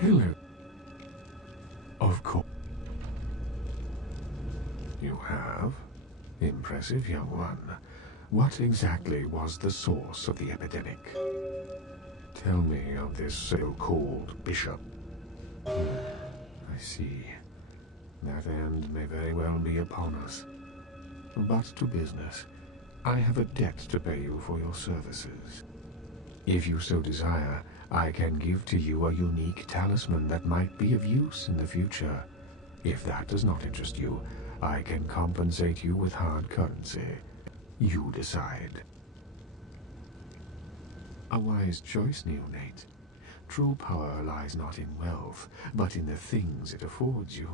Hello. Of course. You have? Impressive, young one. What exactly was the source of the epidemic? Tell me of this so-called bishop. I see. That end may very well be upon us. But to business. I have a debt to pay you for your services. If you so desire, I can give to you a unique talisman that might be of use in the future. If that does not interest you, I can compensate you with hard currency. You decide. A wise choice, neonate. True power lies not in wealth, but in the things it affords you.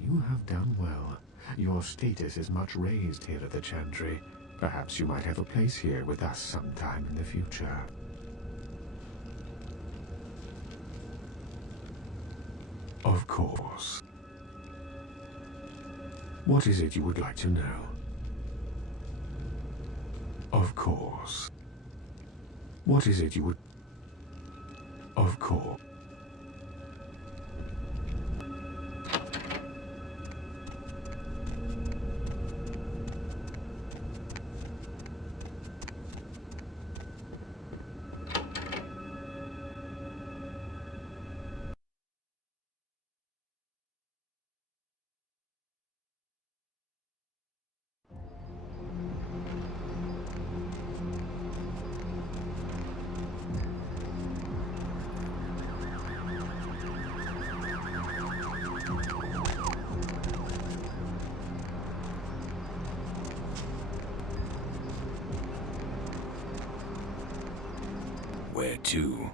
You have done well. Your status is much raised here at the Chantry. Perhaps you might have a place here with us sometime in the future. Of course. What is it you would like to know? Of course. What is it you would... Of course. Where to?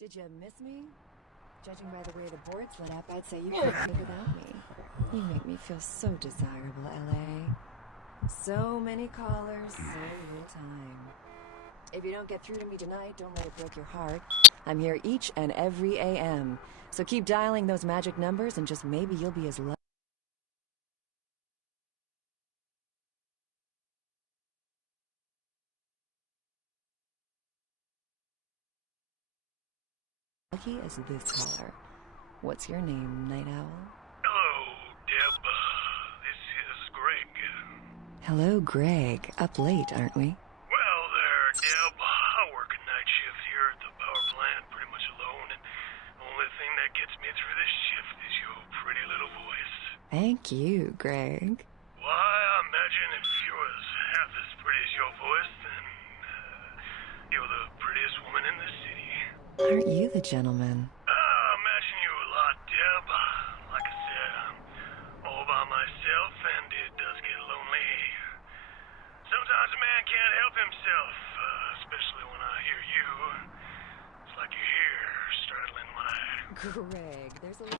Did you miss me? Judging by the way the board's lit up, I'd say you couldn't live without me. You make me feel so desirable, LA. So many callers, so little time. If you don't get through to me tonight, don't let it break your heart. I'm here each and every AM. So keep dialing those magic numbers and just maybe you'll be as lucky as this caller. What's your name, Night Owl? Hello, Deb. This is Greg. Hello, Greg. Up late, aren't we? Well there, Deb. I work a night shift here at the power plant, pretty much alone, and the only thing that gets me through this shift is your pretty little voice. Thank you, Greg. Why, I imagine if you was half as pretty as your voice, then you're the prettiest woman in the city. Aren't you the gentleman? I imagine you a lot, Deb. Like I said, I'm all by myself, and it does get lonely. Sometimes a man can't help himself, especially when I hear you. It's like you're here, straddling my... Greg, there's a...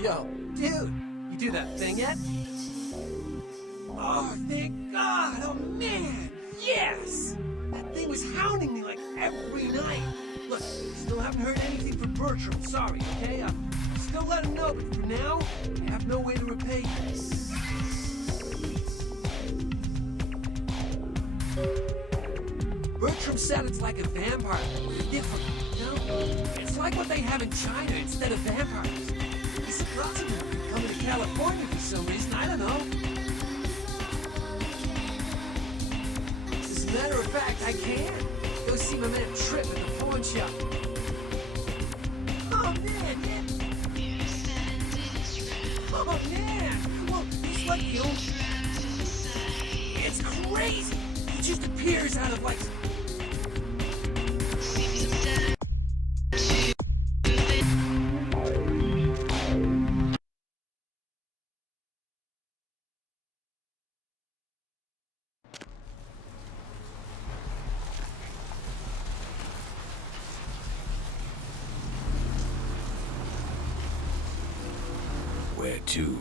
Yo, dude, you do that thing yet? Oh, thank God! Oh, man! Yes! That thing was hounding me like every night. Look, still haven't heard anything from Bertram. Sorry, okay? Still let him know, but for now, I have no way to repay you. Bertram said it's like a vampire, but different, you know? It's like what they have in China instead of vampires. He's lots of them coming to California for some reason, I don't know. As a matter of fact, I can. Go see my man Trip at the pawn shop. Oh man, yeah. Oh man, well, he's like you. It's crazy. He just appears out of like... Where to?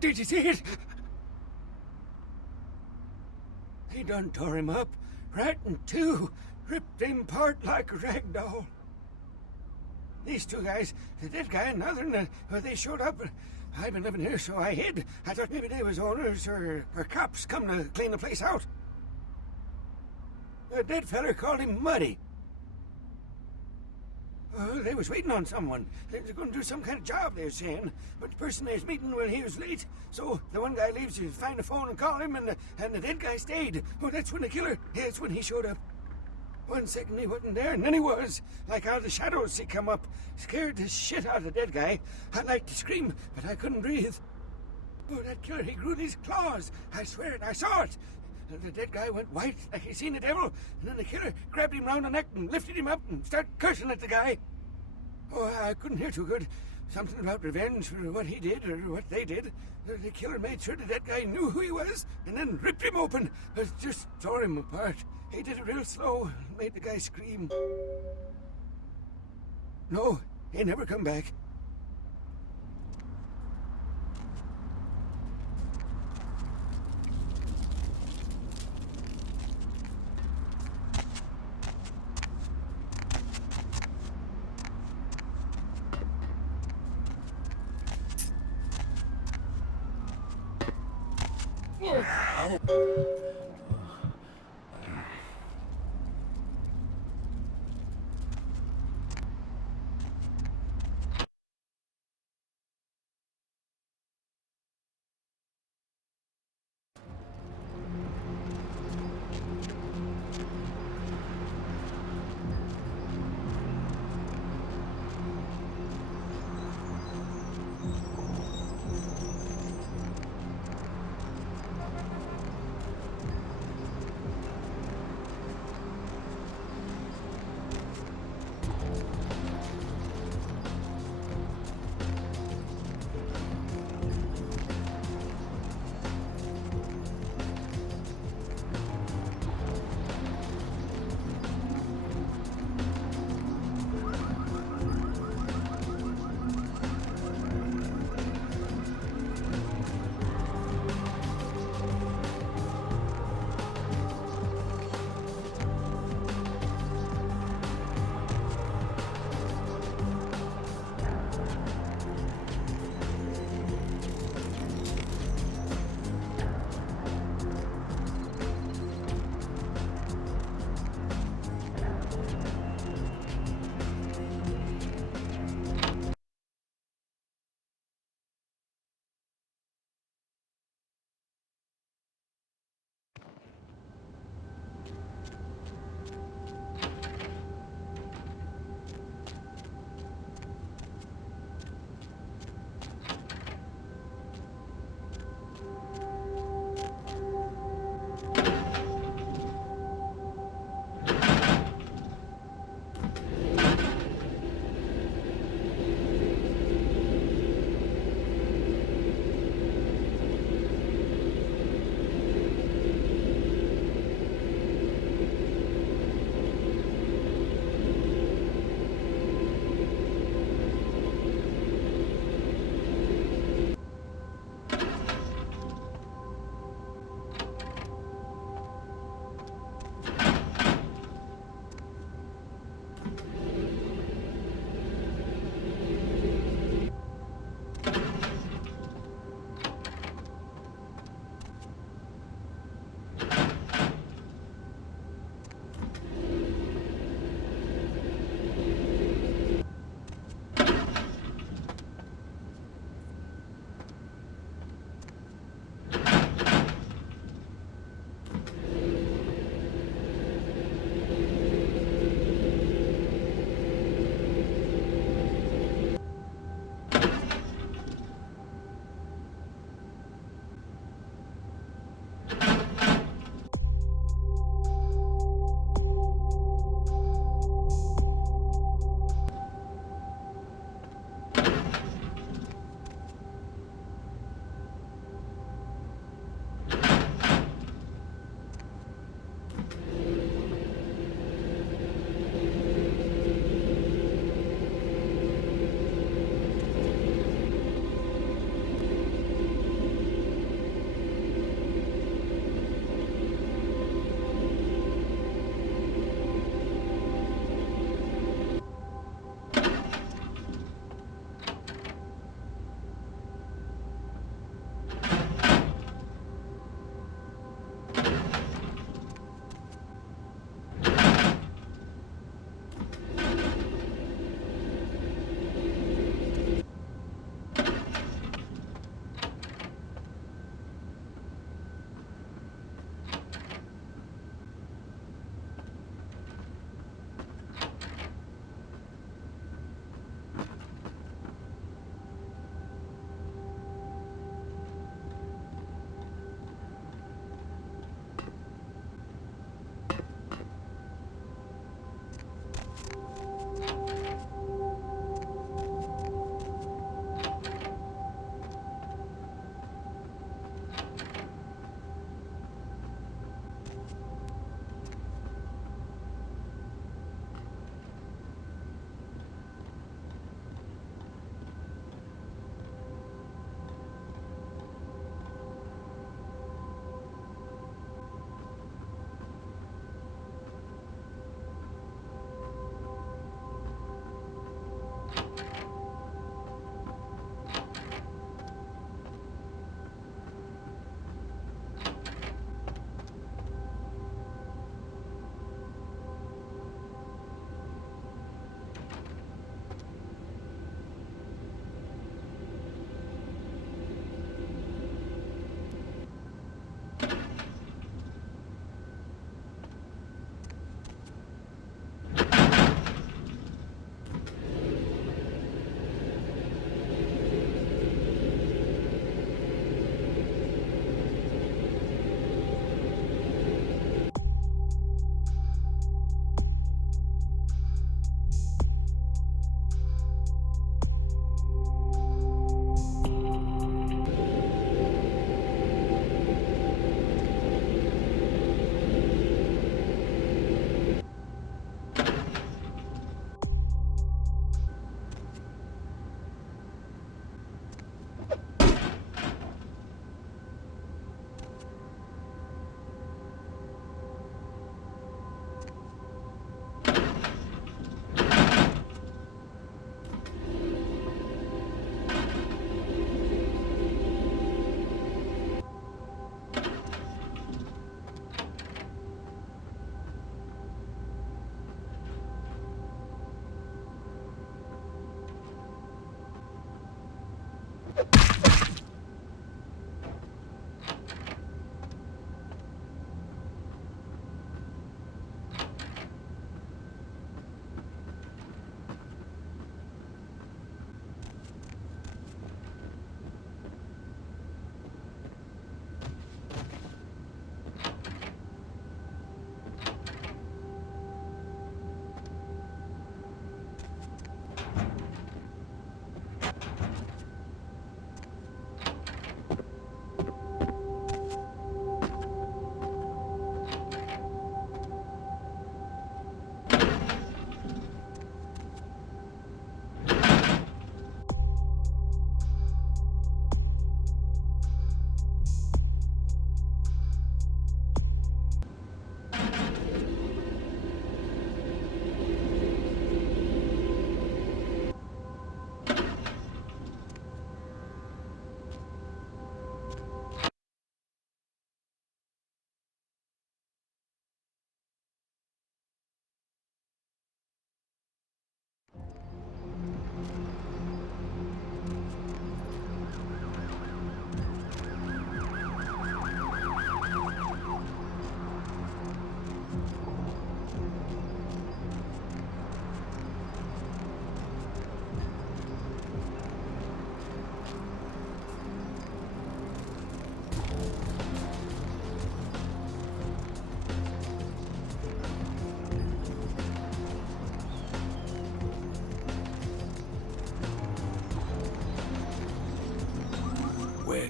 Did you see it? He done tore him up, right in two, ripped him apart like a rag doll. These two guys, the dead guy and the other, they showed up. I've been living here, so I hid. I thought maybe they was owners or cops come to clean the place out. The dead feller called him Muddy. They was waiting on someone. They was going to do some kind of job, they were saying. But the person they was meeting, well, he was late. So the one guy leaves to find a phone and call him, and the dead guy stayed. Oh, that's when the killer, that's when he showed up. 1 second he wasn't there, and then he was. Like out of the shadows he come up. Scared the shit out of the dead guy. I'd like to scream, but I couldn't breathe. Oh, that killer, he grew these claws. I swear it, I saw it. The dead guy went white, like he seen the devil, and then the killer grabbed him round the neck and lifted him up and started cursing at the guy. Oh, I couldn't hear too good. Something about revenge for what he did or what they did. The killer made sure that that guy knew who he was and then ripped him open. Just tore him apart. He did it real slow and made the guy scream. No, he never come back.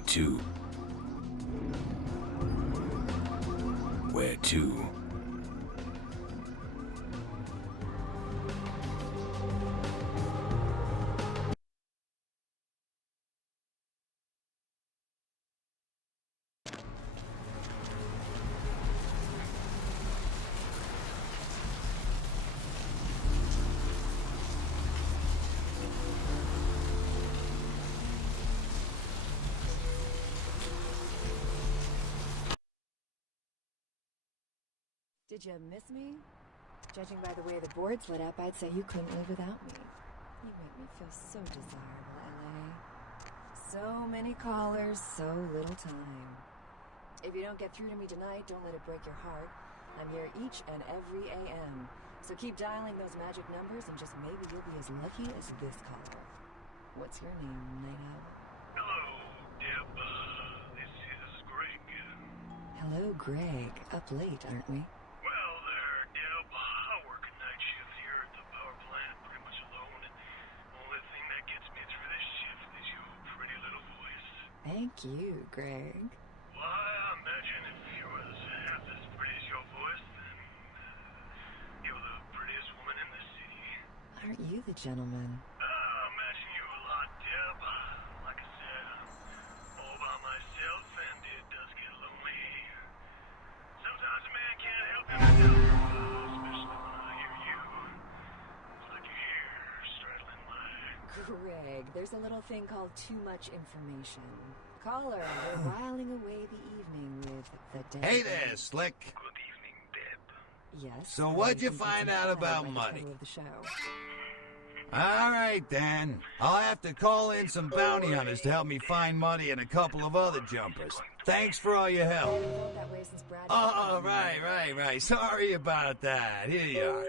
Where to? Where to? Did you miss me? Judging by the way the board's lit up, I'd say you couldn't live without me. You make me feel so desirable, LA. So many callers, so little time. If you don't get through to me tonight, don't let it break your heart. I'm here each and every AM. So keep dialing those magic numbers and just maybe you'll be as lucky as this caller. What's your name, Night Owl? Hello, Deb. This is Greg. Hello, Greg. Up late, aren't we? Well, there, Deb. I work a night shift here at the power plant, pretty much alone. And only thing that gets me through this shift is your pretty little voice. Thank you, Greg. Why, I imagine if you was half as pretty as your voice, then you're the prettiest woman in the city. Aren't you the gentleman? I imagine you a lot, Deb. Like I said, I'm all by myself, and it does get lonely. Sometimes a man can't help himself, especially when I hear you. It's like your hair straddling my... Greg, there's a little thing called too much information. Caller, we're whiling away the evening with the dead. Hey there, Slick. Good evening, Deb. Yes. So I what'd you can find continue out that about by the money? title of the show. All right, then. I'll have to call in some bounty hunters to help me find money and a couple of other jumpers. Thanks for all your help. I've felt that way since Brad. Oh, right. Sorry about that. Here you are.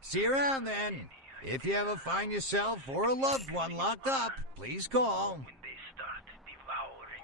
See you around then. If you ever find yourself or a loved one locked up, please call. When they start devouring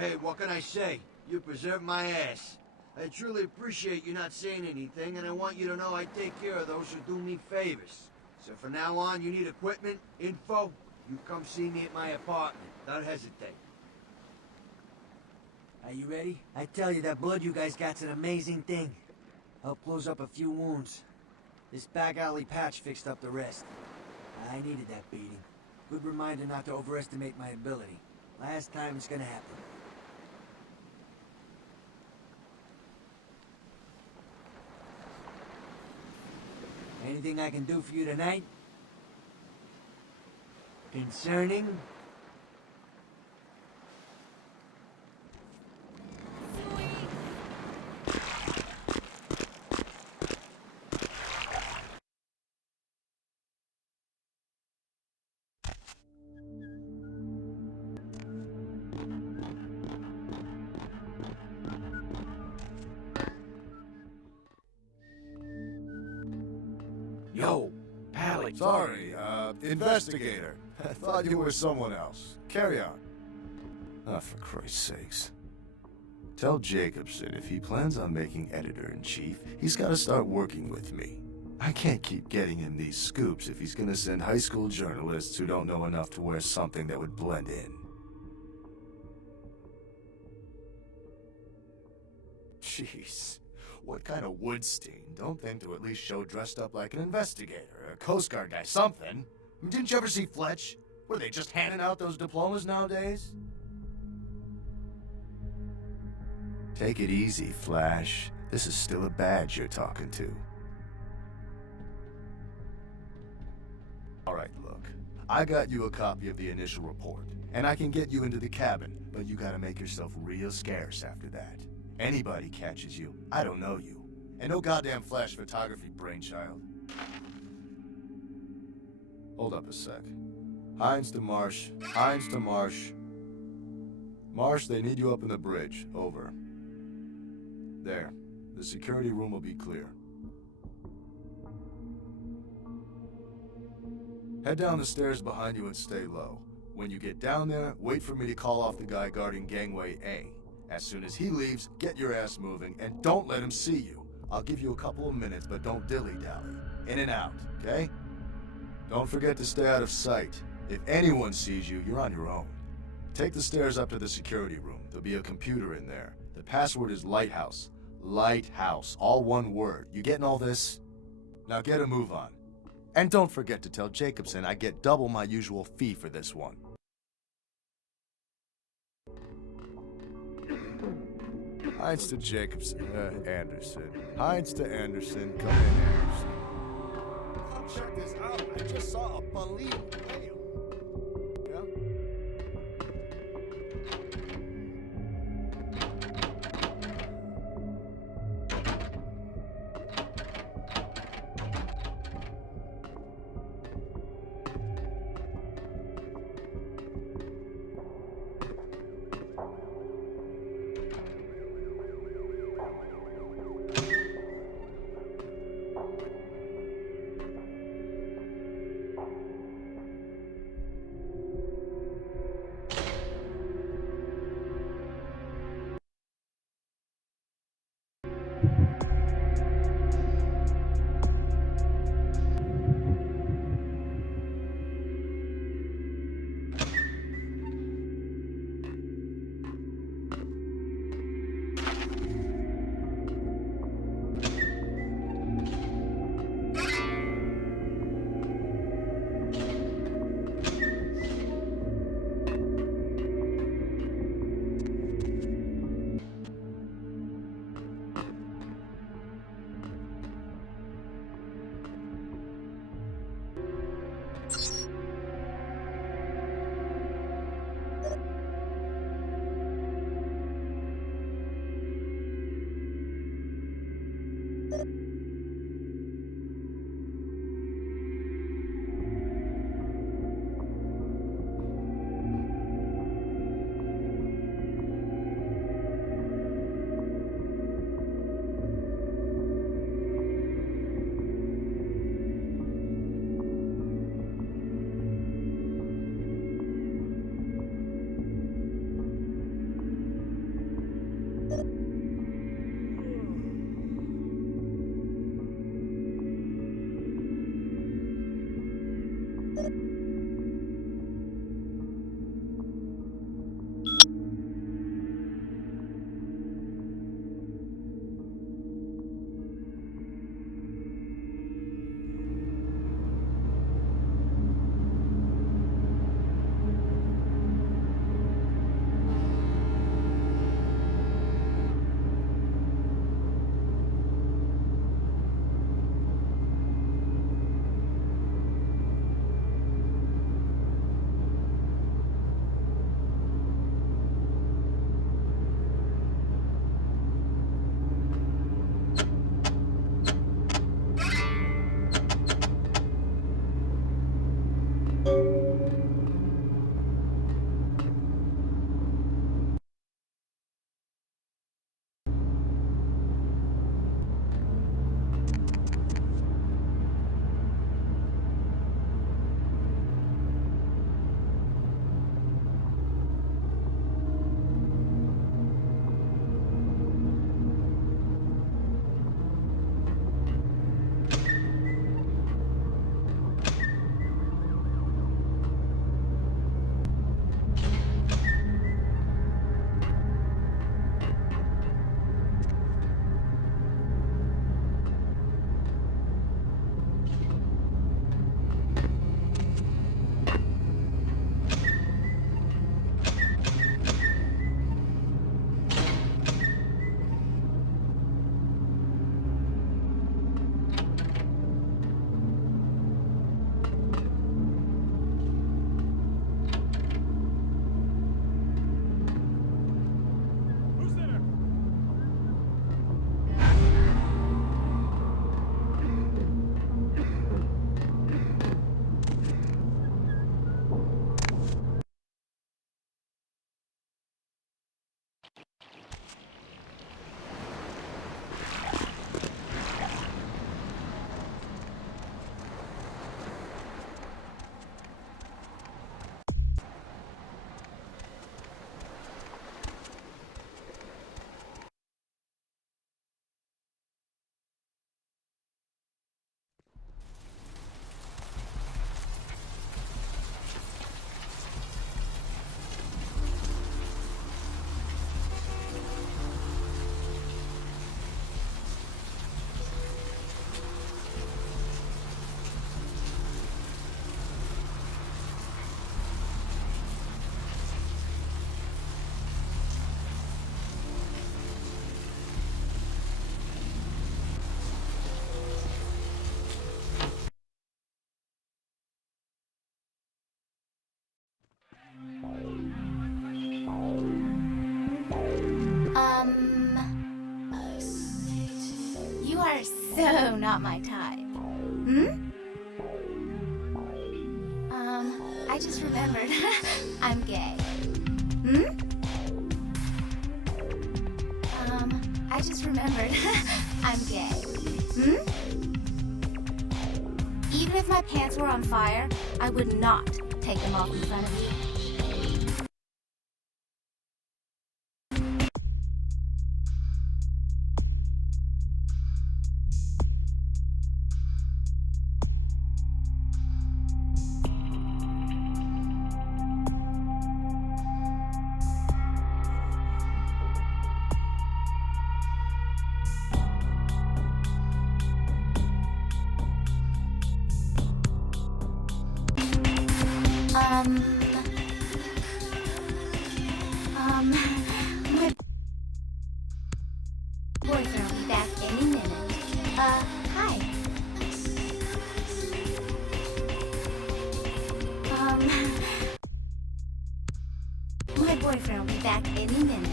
Hey, what can I say? You preserved my ass. I truly appreciate you not saying anything, and I want you to know I take care of those who do me favors. So from now on, you need equipment, info, you come see me at my apartment. Don't hesitate. Are you ready? I tell you, that blood you guys got's an amazing thing. Helped close up a few wounds. This back alley patch fixed up the rest. I needed that beating. Good reminder not to overestimate my ability. Last time it's gonna happen. Anything I can do for you tonight? Concerning? Sorry, investigator. I thought you were someone else. Carry on. Ah, for Christ's sakes. Tell Jacobson if he plans on making editor-in-chief, he's gotta start working with me. I can't keep getting him these scoops if he's gonna send high school journalists who don't know enough to wear something that would blend in. Jeez, what kind of Woodstein don't think to at least show dressed up like an investigator, a Coast Guard guy, something? I mean, didn't you ever see Fletch? What, are they just handing out those diplomas nowadays? Take it easy, Flash. This is still a badge you're talking to. Alright, look. I got you a copy of the initial report, and I can get you into the cabin, but you gotta make yourself real scarce after that. Anybody catches you, I don't know you. And no goddamn flash photography, brainchild. Hold up a sec. Hines to Marsh. Hines to Marsh. Marsh, they need you up in the bridge. Over. There. The security room will be clear. Head down the stairs behind you and stay low. When you get down there, wait for me to call off the guy guarding gangway A. As soon as he leaves, get your ass moving, and don't let him see you. I'll give you a couple of minutes, but don't dilly-dally. In and out, okay? Don't forget to stay out of sight. If anyone sees you, you're on your own. Take the stairs up to the security room. There'll be a computer in there. The password is Lighthouse. Lighthouse, all one word. You getting all this? Now get a move on. And don't forget to tell Jacobson I get double my usual fee for this one. Hines to Jacobson, Anderson. Hines to Anderson, come in, Anderson. Come check this out. I just saw a believable whale. Yeah? So, not my type. Hmm? I just remembered. I'm gay. Hmm? I just remembered. I'm gay. Hmm? Even if my pants were on fire, I would not take them off in front of you. My boyfriend will be back any minute. Hi. My boyfriend will be back any minute.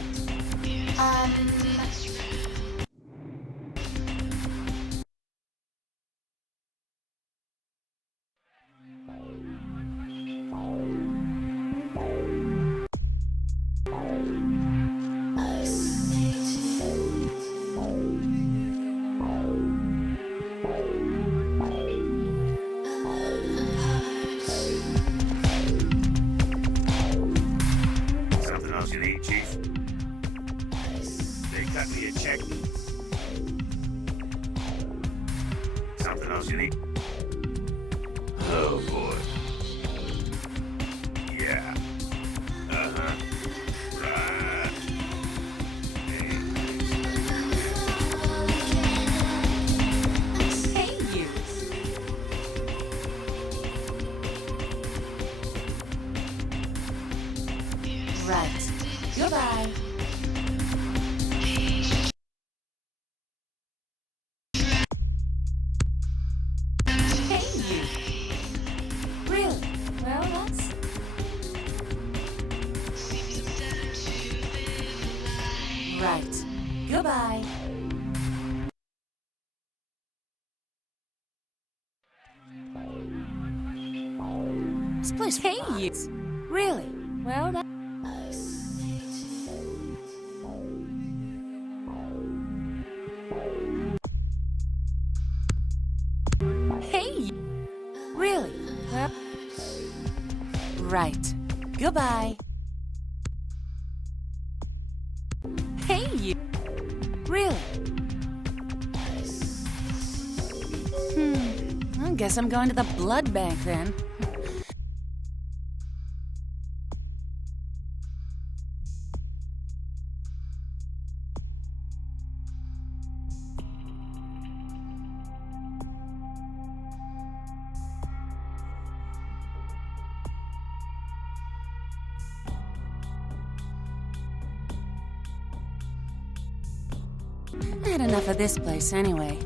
Something else you need, Chief? They cut me a check. Something else you need? Oh, boy. Yeah. Uh-huh. Right. Hey, you. Right. Goodbye. Hey, you. Really? Well, that's... Right. Goodbye. This place... Hey, you. Really? Well, that... Hey, you. Really? Well... Right. Goodbye. Hey, you. Really? I guess I'm going to the blood bank then. I had enough of this place anyway.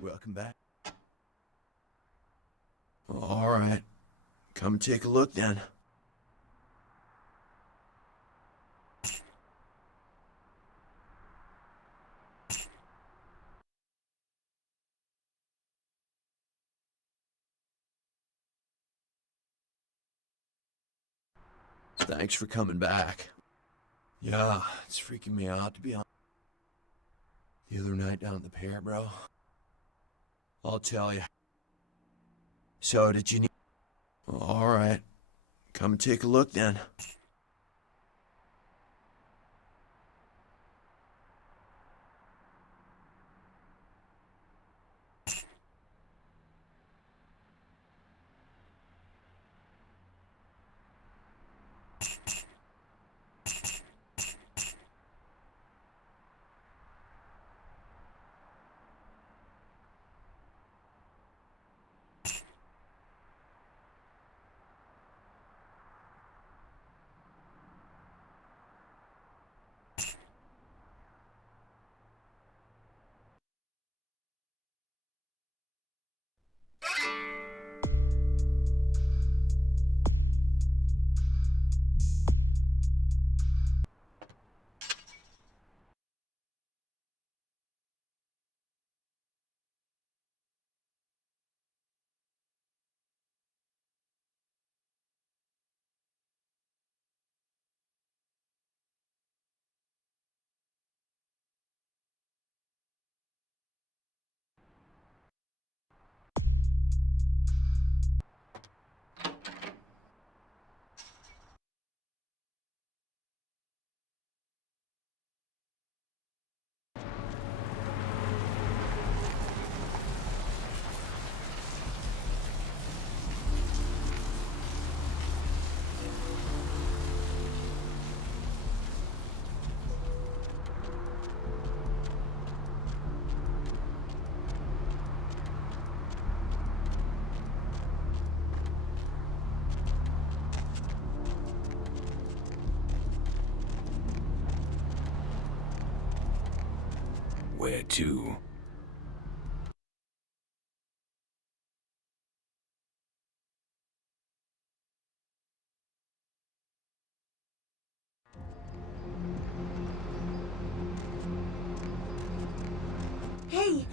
Welcome back. All right. Come take a look then. Thanks for coming back. Yeah, it's freaking me out, to be honest. The other night down at the pier, bro. I'll tell you. So, did you need... All right. Come take a look, then. Where to? Hey!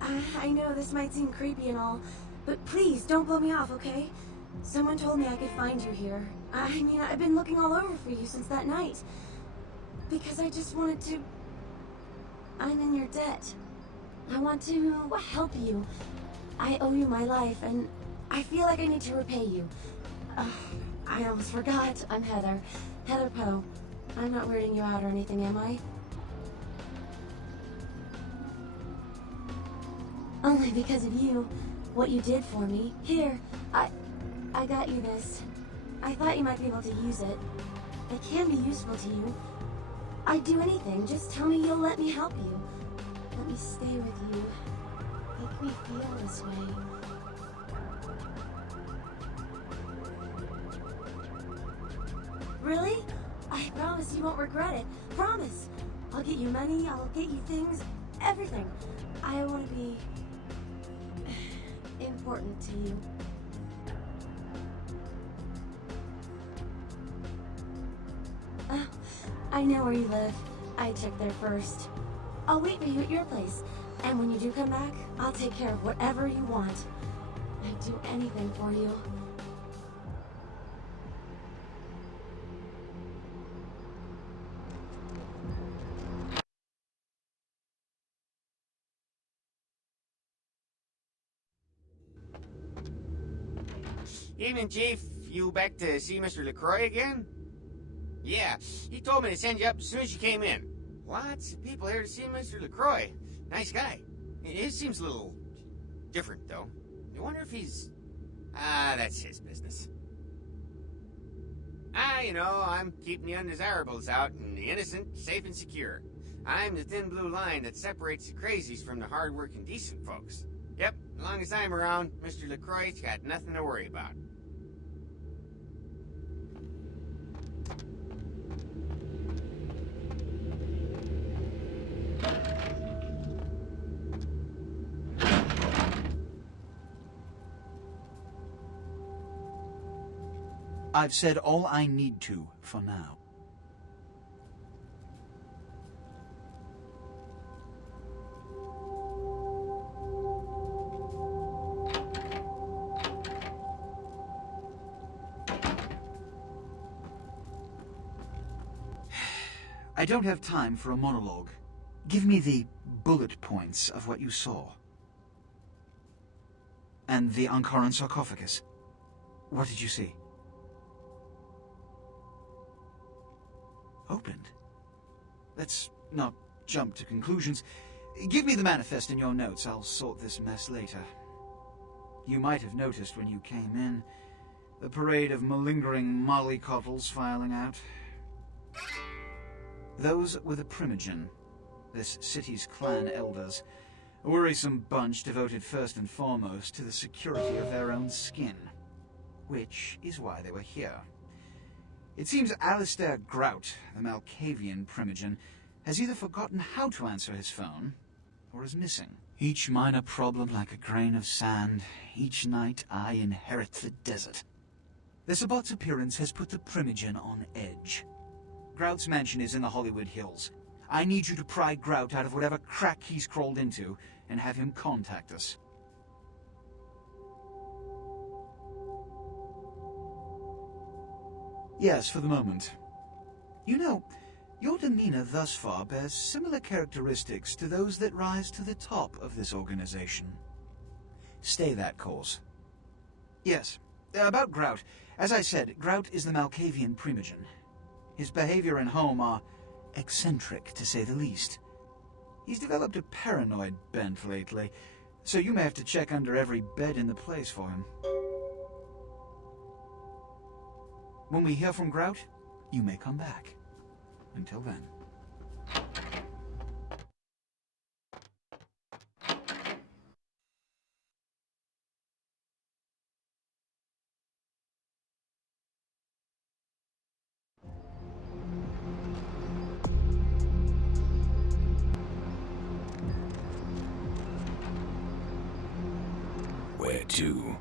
I know this might seem creepy and all, but please don't blow me off, okay? Someone told me I could find you here. I mean, I've been looking all over for you since that night. Because I just wanted to... I'm in your debt. I want to help you. I owe you my life, and I feel like I need to repay you. I almost forgot. I'm Heather. Heather Poe. I'm not weirding you out or anything, am I? Only because of you. What you did for me. Here, I got you this. I thought you might be able to use it. It can be useful to you. I'd do anything. Just tell me you'll let me help you. Let me stay with you. Make me feel this way. Really? I promise you won't regret it. Promise. I'll get you money, I'll get you things, everything. I want to be important to you. I know where you live. I checked there first. I'll wait for you at your place. And when you do come back, I'll take care of whatever you want. I'd do anything for you. Evening, Chief. You back to see Mr. LaCroix again? Yeah, he told me to send you up as soon as you came in. Lots of people here to see Mr. LaCroix. Nice guy. He seems a little different, though. I wonder if he's... that's his business. You know, I'm keeping the undesirables out and the innocent safe and secure. I'm the thin blue line that separates the crazies from the hard-working decent folks. Yep, as long as I'm around, Mr. LaCroix's got nothing to worry about. I've said all I need to for now. I don't have time for a monologue. Give me the bullet points of what you saw. And the Ankaran sarcophagus. What did you see? Opened. Let's not jump to conclusions. Give me the manifest in your notes. I'll sort this mess later. You might have noticed when you came in, the parade of malingering mollycoddles filing out. Those were the Primogen, this city's clan elders, a worrisome bunch devoted first and foremost to the security of their own skin, which is why they were here. It seems Alistair Grout, the Malkavian Primogen, has either forgotten how to answer his phone, or is missing. Each minor problem like a grain of sand. Each night I inherit the desert. The Sabbat's appearance has put the Primogen on edge. Grout's mansion is in the Hollywood Hills. I need you to pry Grout out of whatever crack he's crawled into and have him contact us. Yes, for the moment. You know, your demeanor thus far bears similar characteristics to those that rise to the top of this organization. Stay that course. Yes, about Grout. As I said, Grout is the Malkavian Primogen. His behavior and home are eccentric, to say the least. He's developed a paranoid bent lately, so you may have to check under every bed in the place for him. When we hear from Grout, you may come back. Until then. Where to?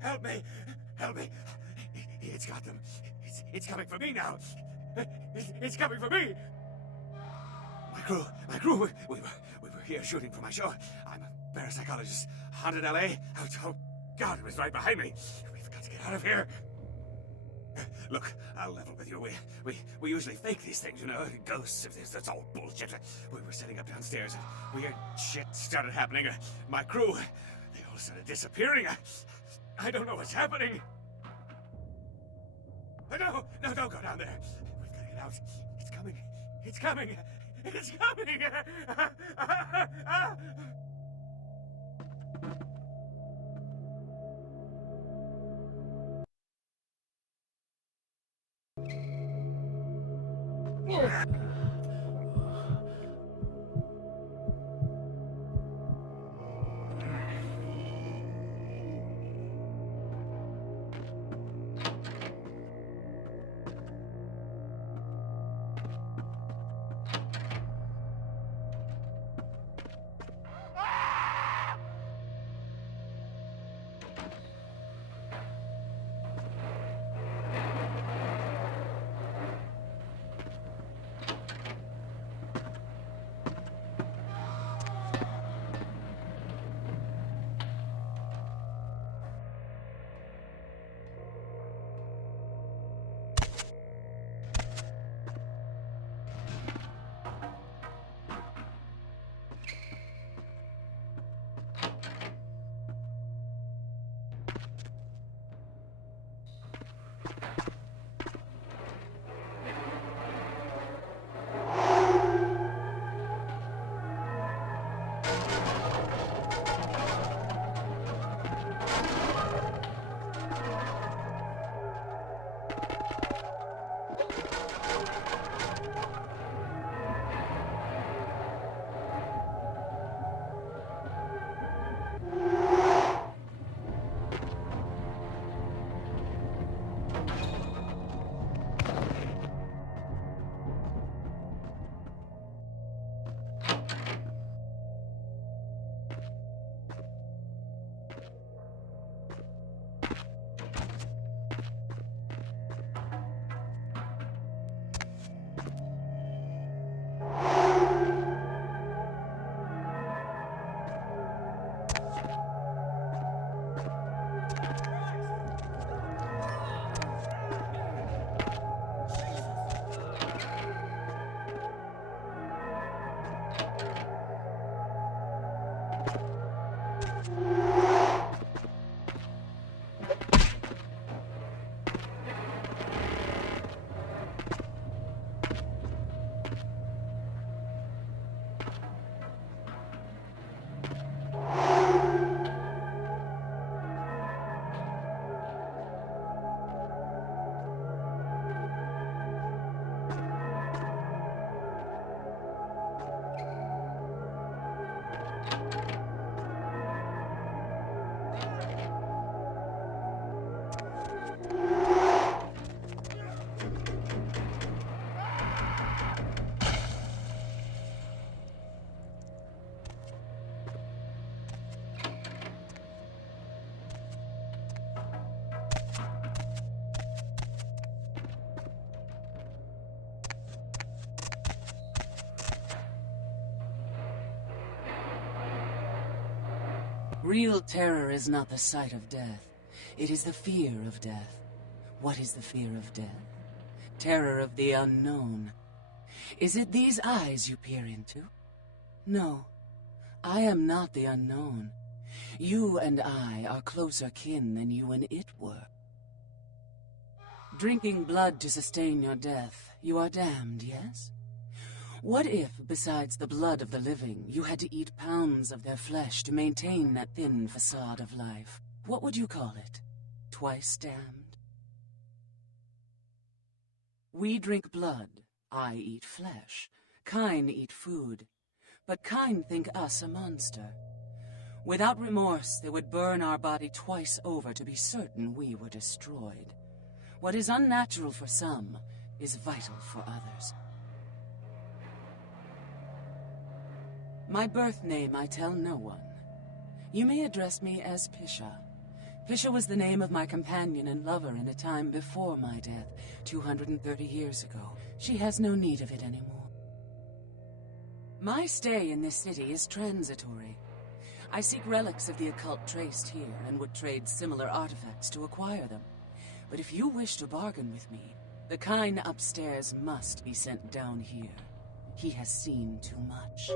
Help me! Help me! It's got them. It's coming for me now. It's coming for me. My crew. We were here shooting for my show. I'm a parapsychologist. Haunted LA. Oh God, it was right behind me. We've got to get out of here. Look, I'll level with you. We usually fake these things, you know, ghosts. That's all bullshit. We were setting up downstairs. Weird shit started happening. My crew, they all started disappearing. I don't know what's happening. No, don't go down there. We've got to get out. It's coming. It's coming. It's coming. Real terror is not the sight of death. It is the fear of death. What is the fear of death? Terror of the unknown. Is it these eyes you peer into? No, I am not the unknown. You and I are closer kin than you and it were. Drinking blood to sustain your death, you are damned, yes? What if, besides the blood of the living, you had to eat pounds of their flesh to maintain that thin facade of life? What would you call it? Twice damned? We drink blood. I eat flesh. Kine eat food. But Kine think us a monster. Without remorse, they would burn our body twice over to be certain we were destroyed. What is unnatural for some is vital for others. My birth name I tell no one. You may address me as Pisha. Pisha was the name of my companion and lover in a time before my death, 230 years ago. She has no need of it anymore. My stay in this city is transitory. I seek relics of the occult traced here and would trade similar artifacts to acquire them. But if you wish to bargain with me, the Kine upstairs must be sent down here. He has seen too much.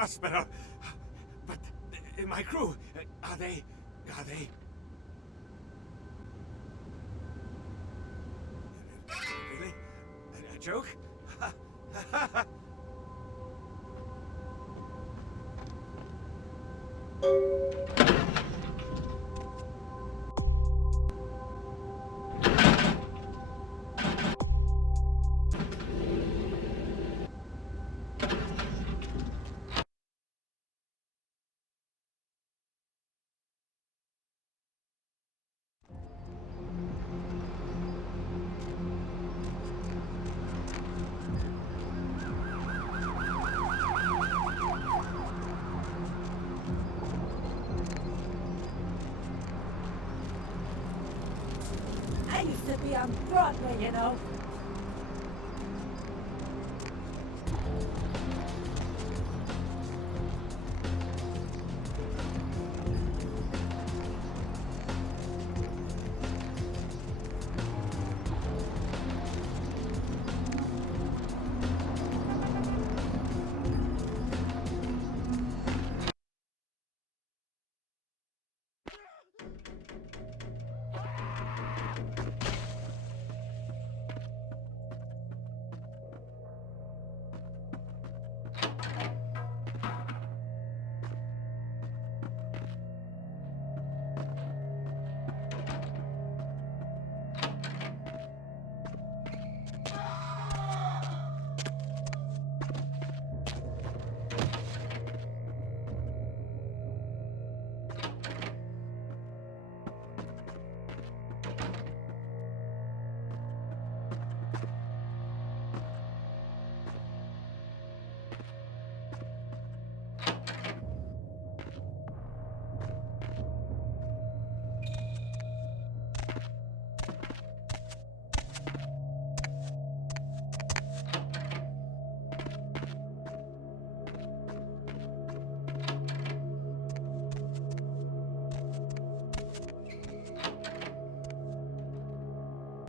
hospital. But my crew, are they... Really? A joke? I used to be on Broadway, you know.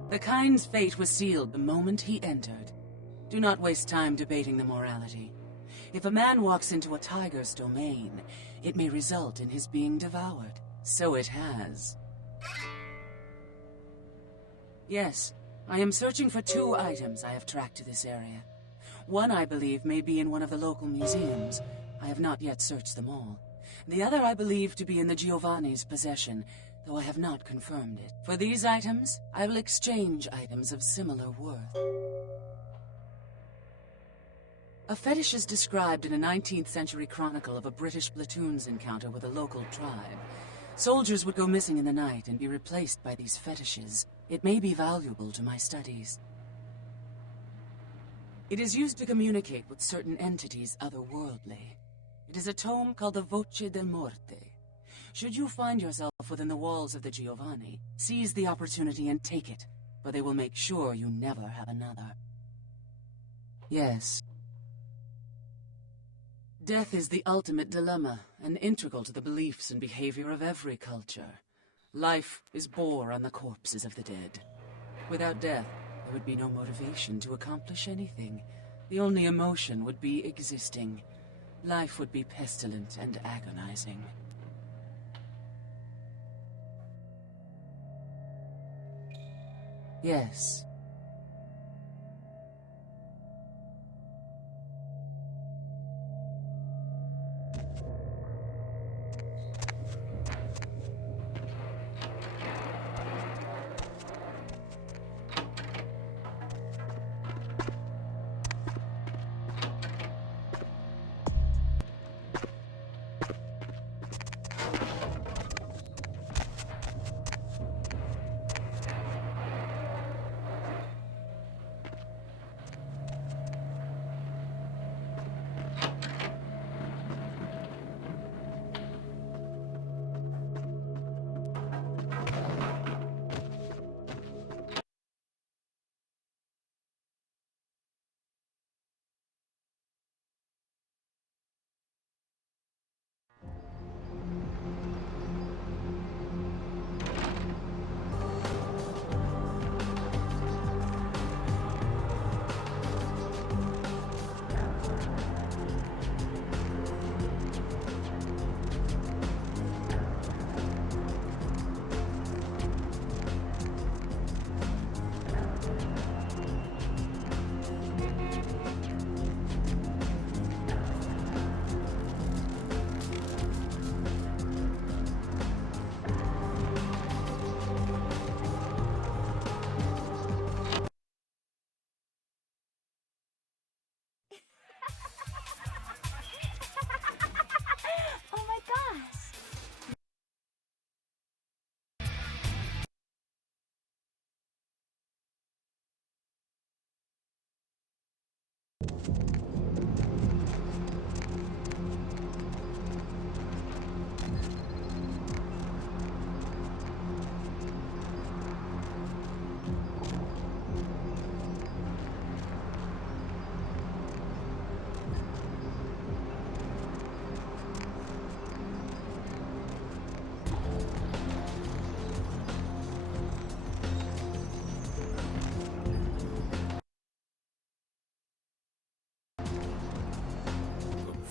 The kind's fate was sealed the moment he entered. Do not waste time debating the morality. If a man walks into a tiger's domain, it may result in his being devoured. So it has. Yes, I am searching for 2 items I have tracked to this area. One I believe may be in one of the local museums. I have not yet searched them all. The other I believe to be in the Giovanni's possession, though I have not confirmed it. For these items, I will exchange items of similar worth. A fetish is described in a 19th century chronicle of a British platoon's encounter with a local tribe. Soldiers would go missing in the night and be replaced by these fetishes. It may be valuable to my studies. It is used to communicate with certain entities otherworldly. It is a tome called the Voce del Morte. Should you find yourself within the walls of the Giovanni, seize the opportunity and take it, for they will make sure you never have another. Yes. Death is the ultimate dilemma, and integral to the beliefs and behavior of every culture. Life is bore on the corpses of the dead. Without death, there would be no motivation to accomplish anything. The only emotion would be existing. Life would be pestilent and agonizing. Yes.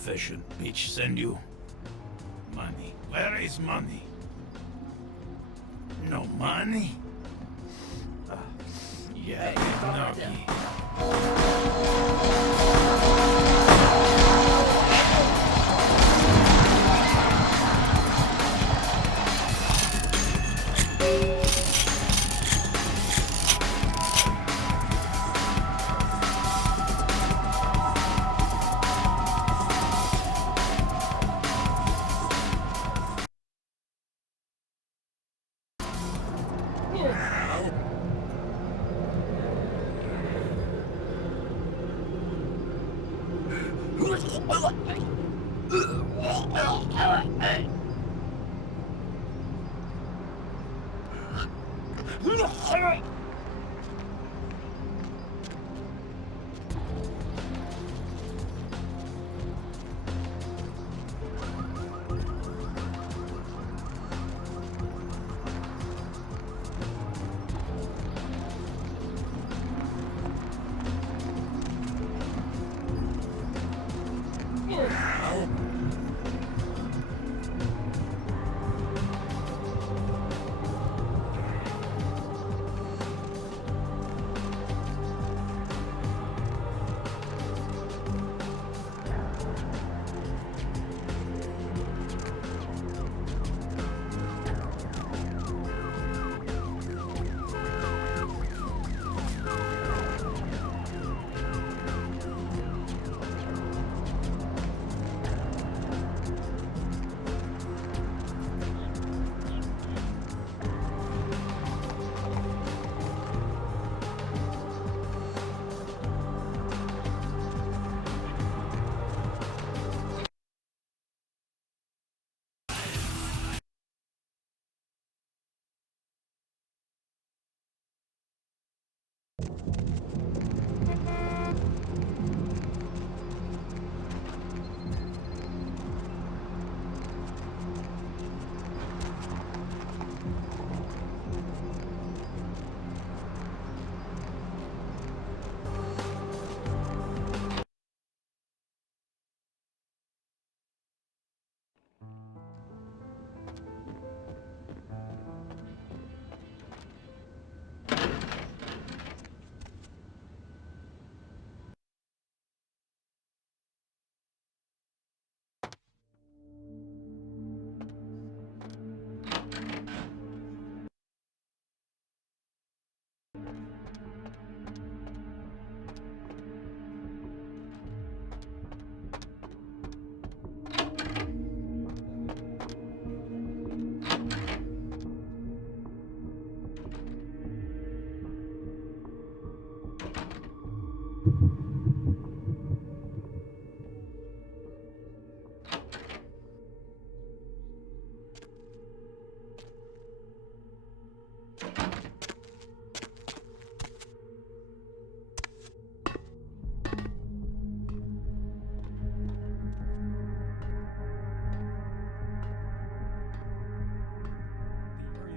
Confession, bitch, send you. Money. Where is money? No money? Yeah, no.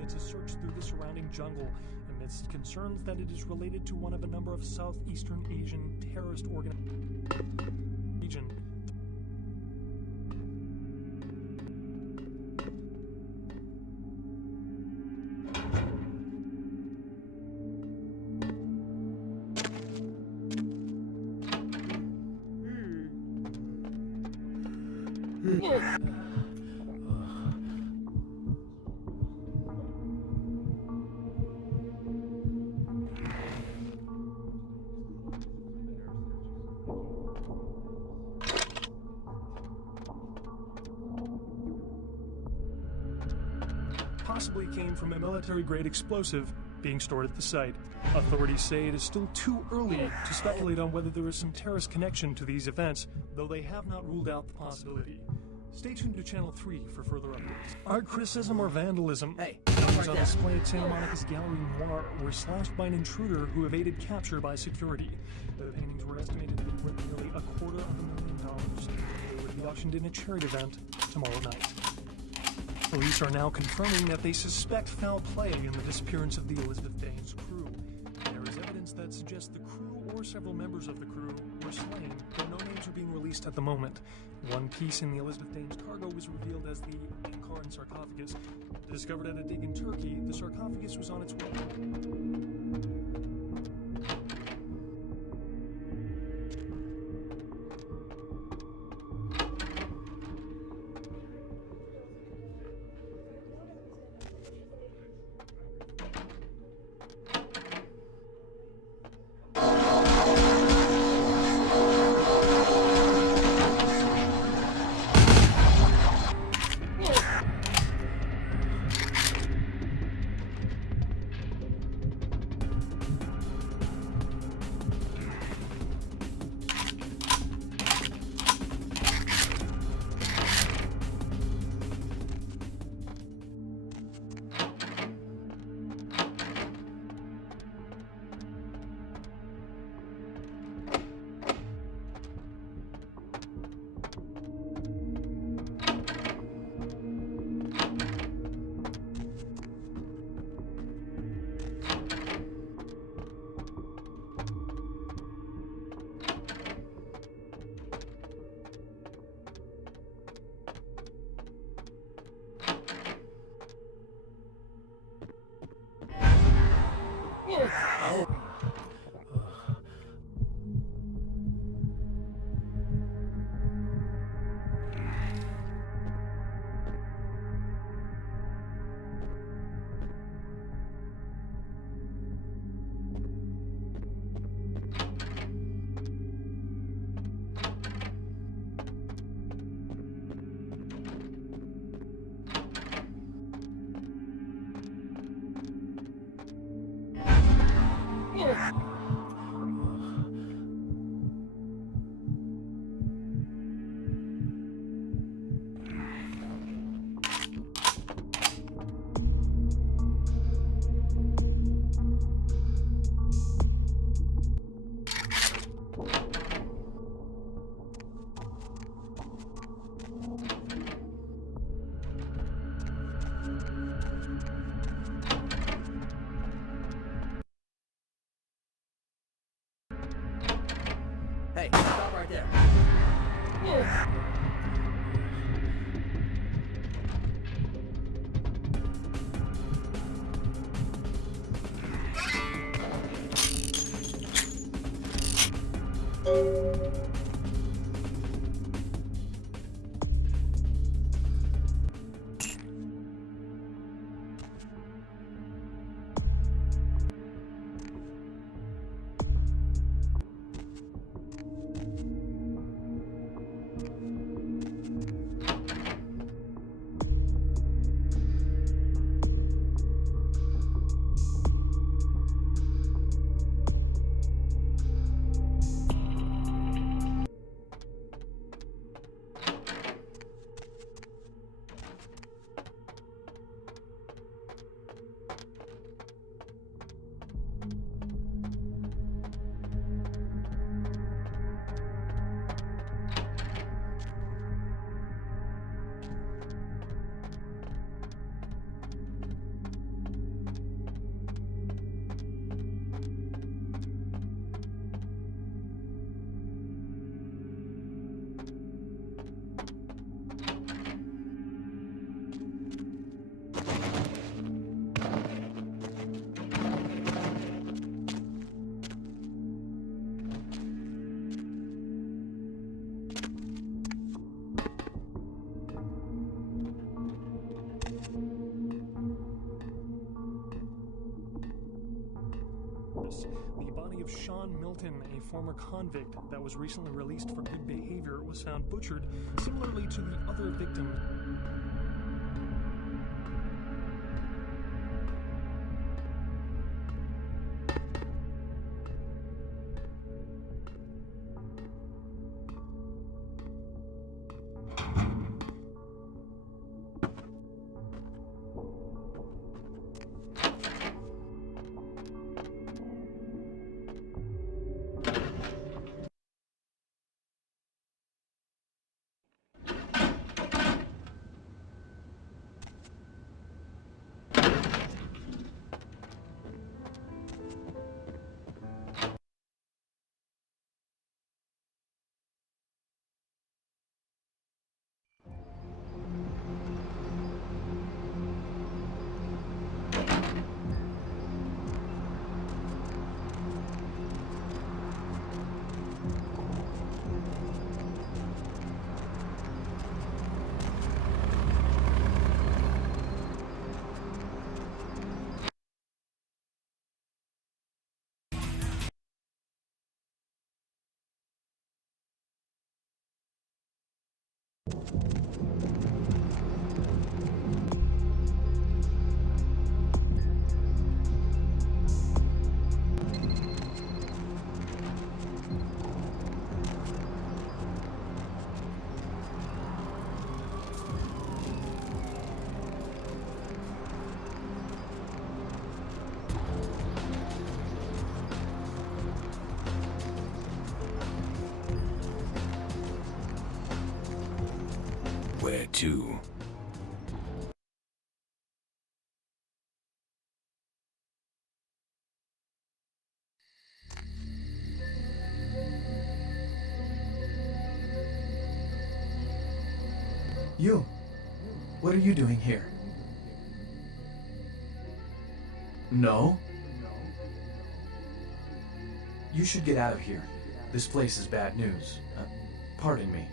To search through the surrounding jungle amidst concerns that it is related to one of a number of Southeastern Asian terrorist region. Possibly came from a military-grade explosive being stored at the site. Authorities say it is still too early to speculate on whether there is some terrorist connection to these events, though they have not ruled out the possibility. Stay tuned to Channel 3 for further updates. Art criticism or vandalism is on display at Santa Monica's Gallery Noir were slashed by an intruder who evaded capture by security. The paintings were estimated to be worth nearly $250,000. They would be auctioned in a charity event tomorrow night. Police are now confirming that they suspect foul play in the disappearance of the Elizabeth Dane's crew. There is evidence that suggests the crew or several members of the crew were slain, though no names are being released at the moment. One piece in the Elizabeth Dane's cargo was revealed as the Incarn sarcophagus. Discovered at a dig in Turkey, the sarcophagus was on its way. Hey, stop right there. The body of Sean Milton, a former convict that was recently released for good behavior, was found butchered, similarly to the other victims. You. What are you doing here? No? You should get out of here. This place is bad news. Pardon me.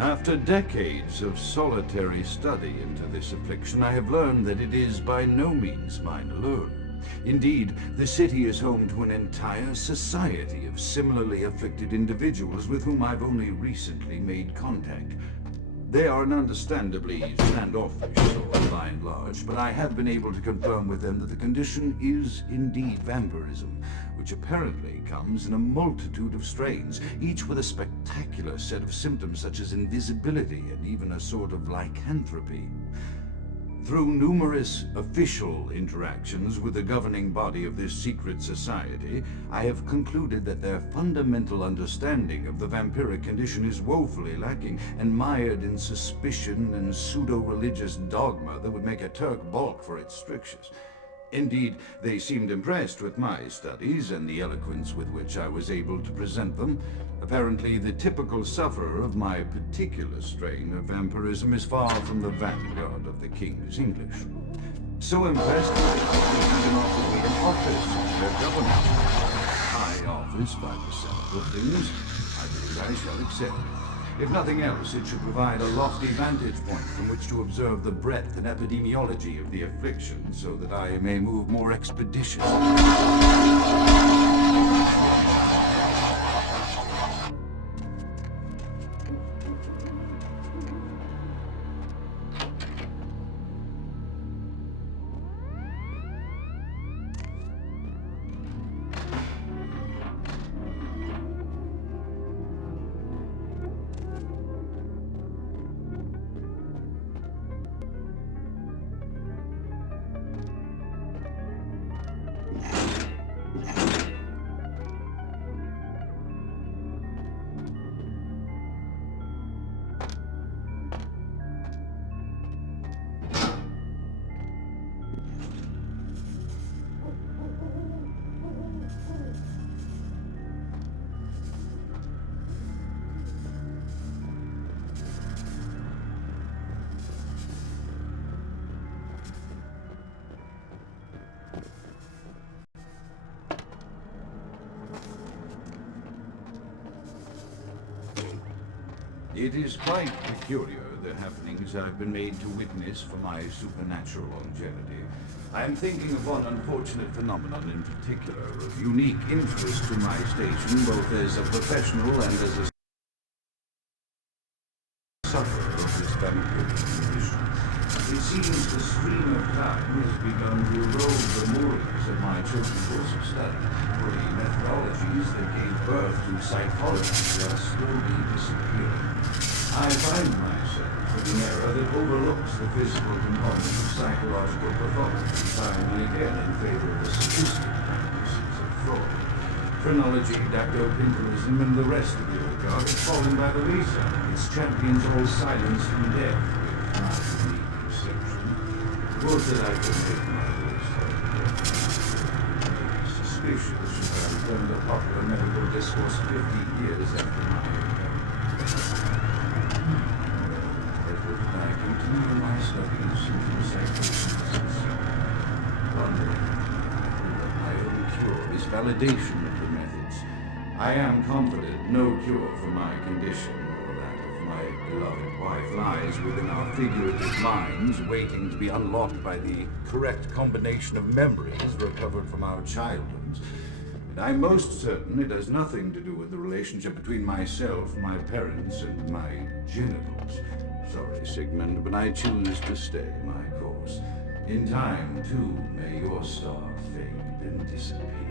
After decades of solitary study into this affliction, I have learned that it is by no means mine alone. Indeed, the city is home to an entire society of similarly afflicted individuals with whom I've only recently made contact. They are an understandably standoffish sort by and large, but I have been able to confirm with them that the condition is indeed vampirism, which apparently comes in a multitude of strains, each with a spectacular set of symptoms such as invisibility and even a sort of lycanthropy. Through numerous official interactions with the governing body of this secret society, I have concluded that their fundamental understanding of the vampiric condition is woefully lacking and mired in suspicion and pseudo-religious dogma that would make a Turk balk for its strictures. Indeed, they seemed impressed with my studies and the eloquence with which I was able to present them. Apparently, the typical sufferer of my particular strain of vampirism is far from the vanguard of the King's English. So impressed that they even offered me an office in their government. High office by the sound of things, I believe I shall accept. If nothing else, it should provide a lofty vantage point from which to observe the breadth and epidemiology of the affliction, so that I may move more expeditiously. It is quite peculiar, the happenings I've been made to witness for my supernatural longevity. I am thinking of one unfortunate phenomenon in particular, of unique interest to my station, both as a professional and as a sufferer of this vampiric condition. It seems the stream of time has begun to erode the moorings of my chosen course of study, for the methodologies that gave birth to psychology are slowly disappearing. I find myself in an era that overlooks the physical component of psychological pathology, time and again in favor of the sadistic practices of Freud. Phrenology, dactylpintorism, and the rest of the old guard have fallen by the wayside. Its champions all silenced and dead, with not unique exception. Would that I could make my voice heard. Suspicious should I return to popular medical discourse 50 years after my I continue my studies into psychosis. Wondering that my own cure is validation of the methods. I am confident no cure for my condition or that of my beloved wife lies within our figurative minds, waiting to be unlocked by the correct combination of memories recovered from our childhoods. And I'm most certain it has nothing to do with the relationship between myself, my parents, and my genitals. Sorry, Sigmund, but I choose to stay my course. In time, too, may your star fade and disappear.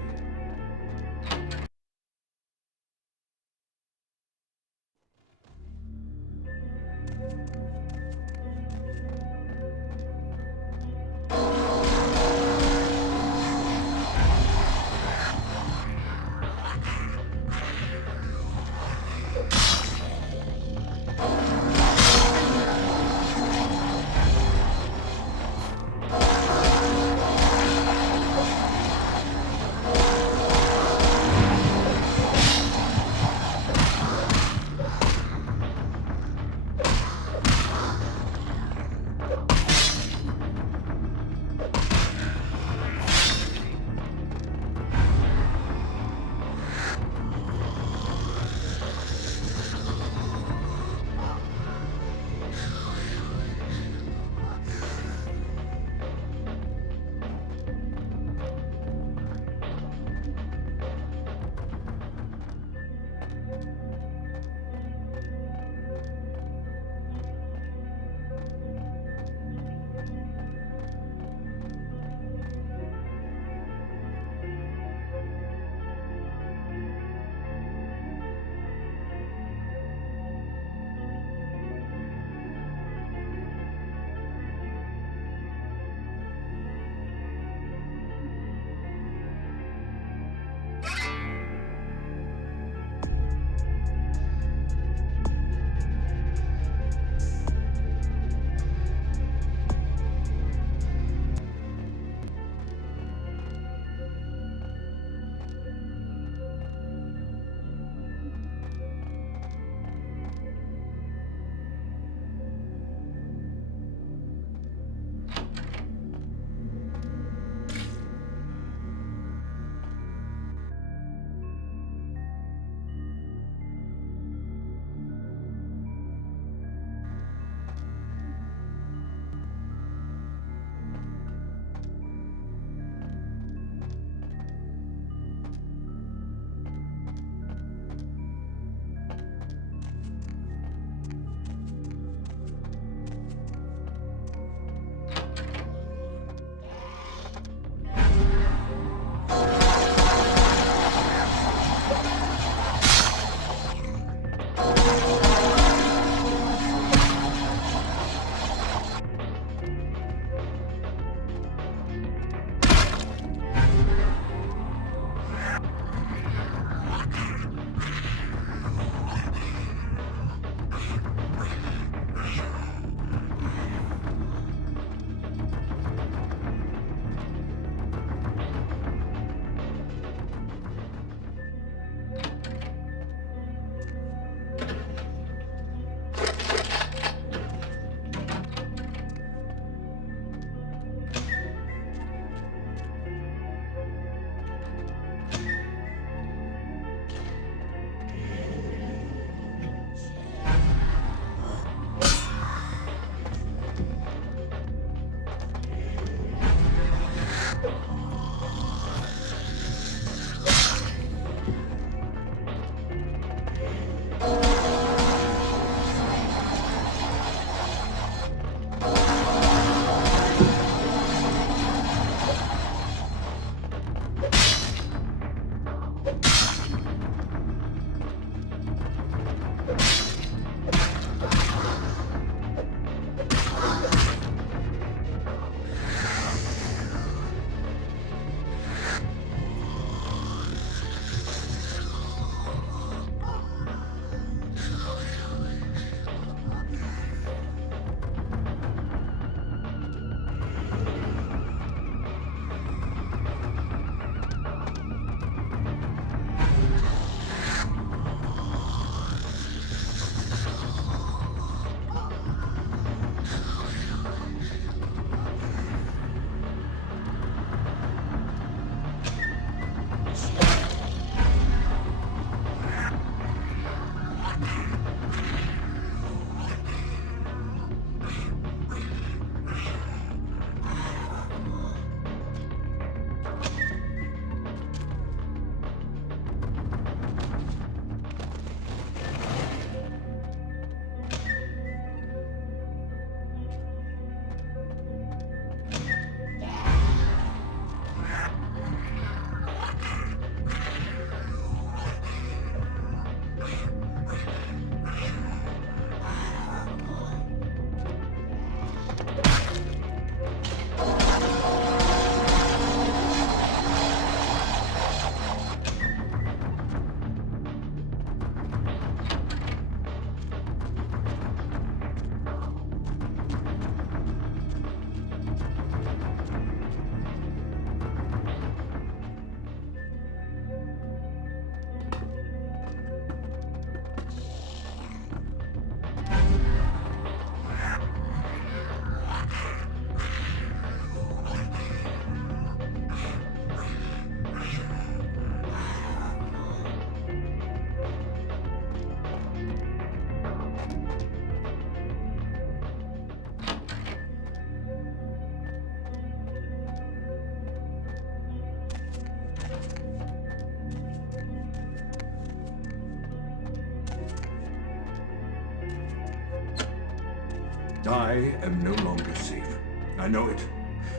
I am no longer safe. I know it.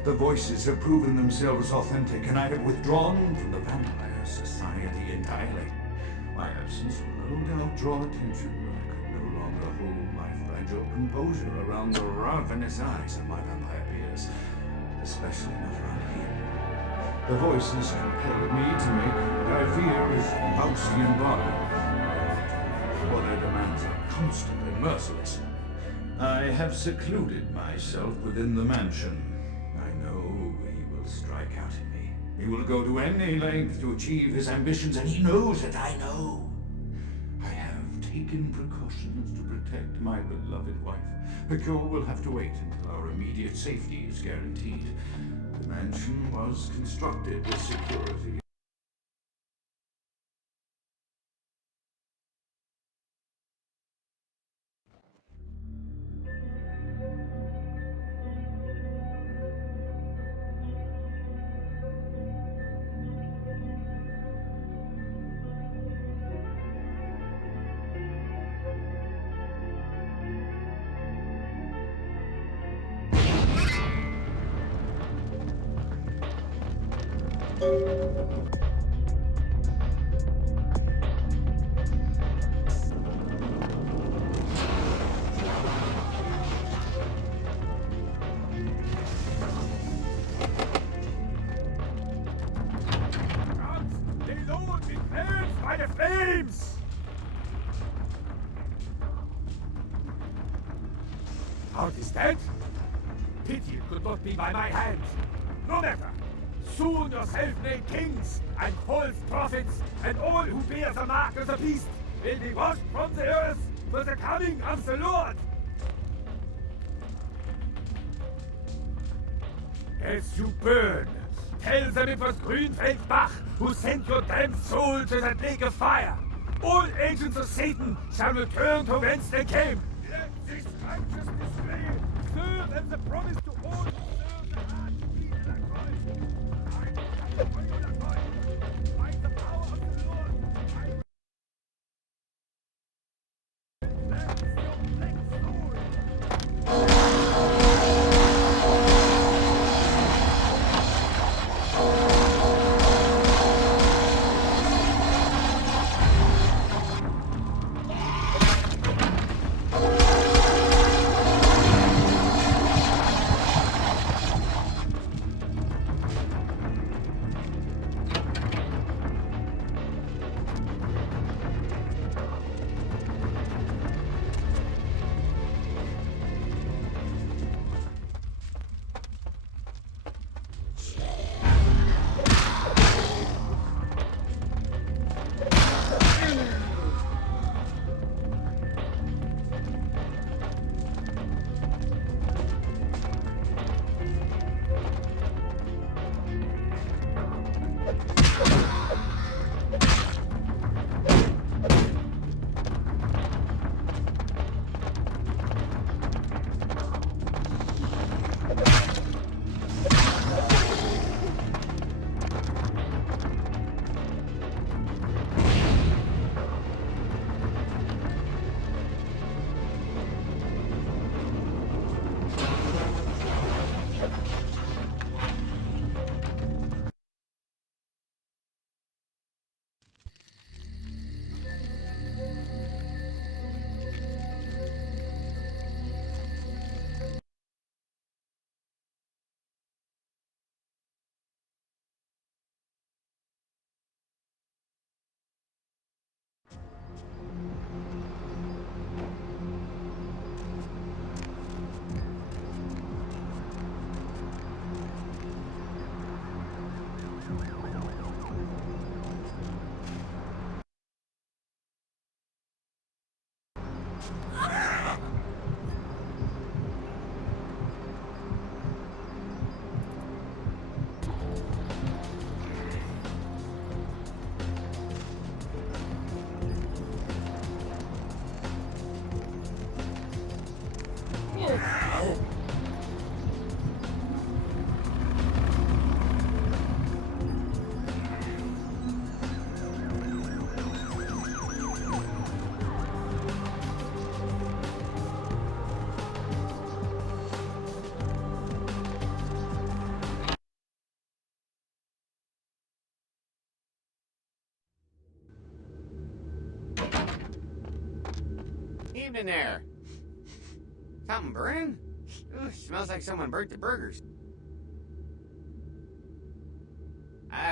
The voices have proven themselves authentic, and I have withdrawn from the Vampire Society entirely. My absence will no doubt draw attention, but I could no longer hold my fragile composure around the ravenous eyes of my vampire peers, especially not around here. The voices compelled me to make what I fear is Faustian bargain, for their demands are constant and merciless. I have secluded myself within the mansion. I know he will strike out at me. He will go to any length to achieve his ambitions, and he knows that I know. I have taken precautions to protect my beloved wife. The cure will have to wait until our immediate safety is guaranteed. The mansion was constructed with security. Out is dead? Pity it could not be by my hand. No matter. Soon your self-made kings and false prophets and all who bear the mark of the beast will be washed from the earth for the coming of the Lord. As you burn, tell them it was Grünfeld Bach who sent your damned soul to that lake of fire. All agents of Satan shall return to whence they came. Let this righteous display serve as the promise to all who serve the Archfiend Lacroix. By the power of the Lord, cleanse your black soul. Evening there. Something burning? Ooh, smells like someone burnt the burgers.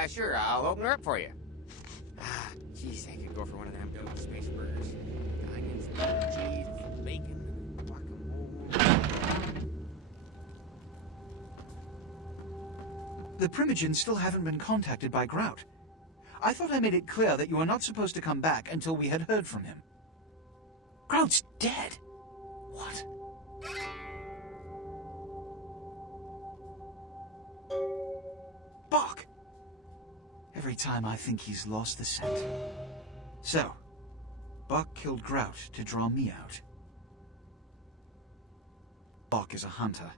Sure, I'll open her up for you. Jeez, I could go for one of them double space burgers. Onions, cheese, bacon, guacamole. The Primogens still haven't been contacted by Grout. I thought I made it clear that you were not supposed to come back until we had heard from him. Grout's dead. What? Bach! Every time I think he's lost the scent. So, Bach killed Grout to draw me out. Bach is a hunter.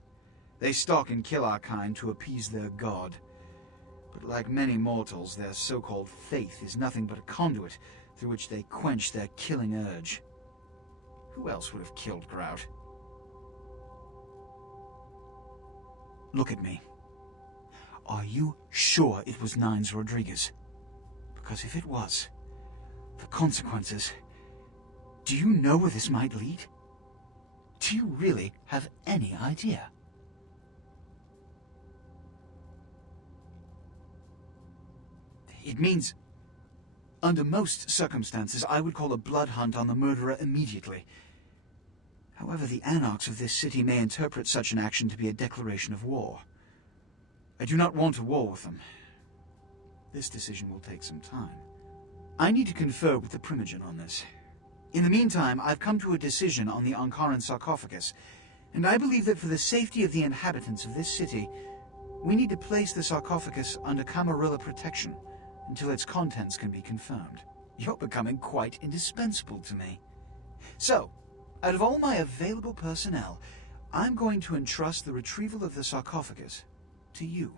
They stalk and kill our kind to appease their god. But like many mortals, their so-called faith is nothing but a conduit through which they quench their killing urge. Who else would have killed Grout? Look at me. Are you sure it was Nines Rodriguez? Because if it was, the consequences... Do you know where this might lead? Do you really have any idea? It means, under most circumstances, I would call a blood hunt on the murderer immediately. However, the anarchs of this city may interpret such an action to be a declaration of war. I do not want a war with them. This decision will take some time. I need to confer with the Primogen on this. In the meantime, I've come to a decision on the Ankaran sarcophagus, and I believe that for the safety of the inhabitants of this city, we need to place the sarcophagus under Camarilla protection until its contents can be confirmed. You're becoming quite indispensable to me. So, out of all my available personnel, I'm going to entrust the retrieval of the sarcophagus to you.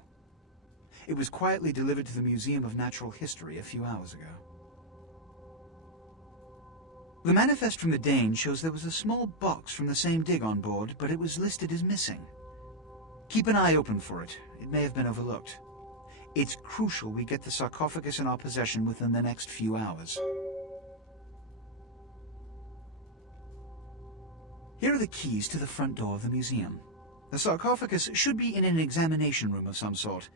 It was quietly delivered to the Museum of Natural History a few hours ago. The manifest from the Dane shows there was a small box from the same dig on board, but it was listed as missing. Keep an eye open for it. It may have been overlooked. It's crucial we get the sarcophagus in our possession within the next few hours. Here are the keys to the front door of the museum. The sarcophagus should be in an examination room of some sort.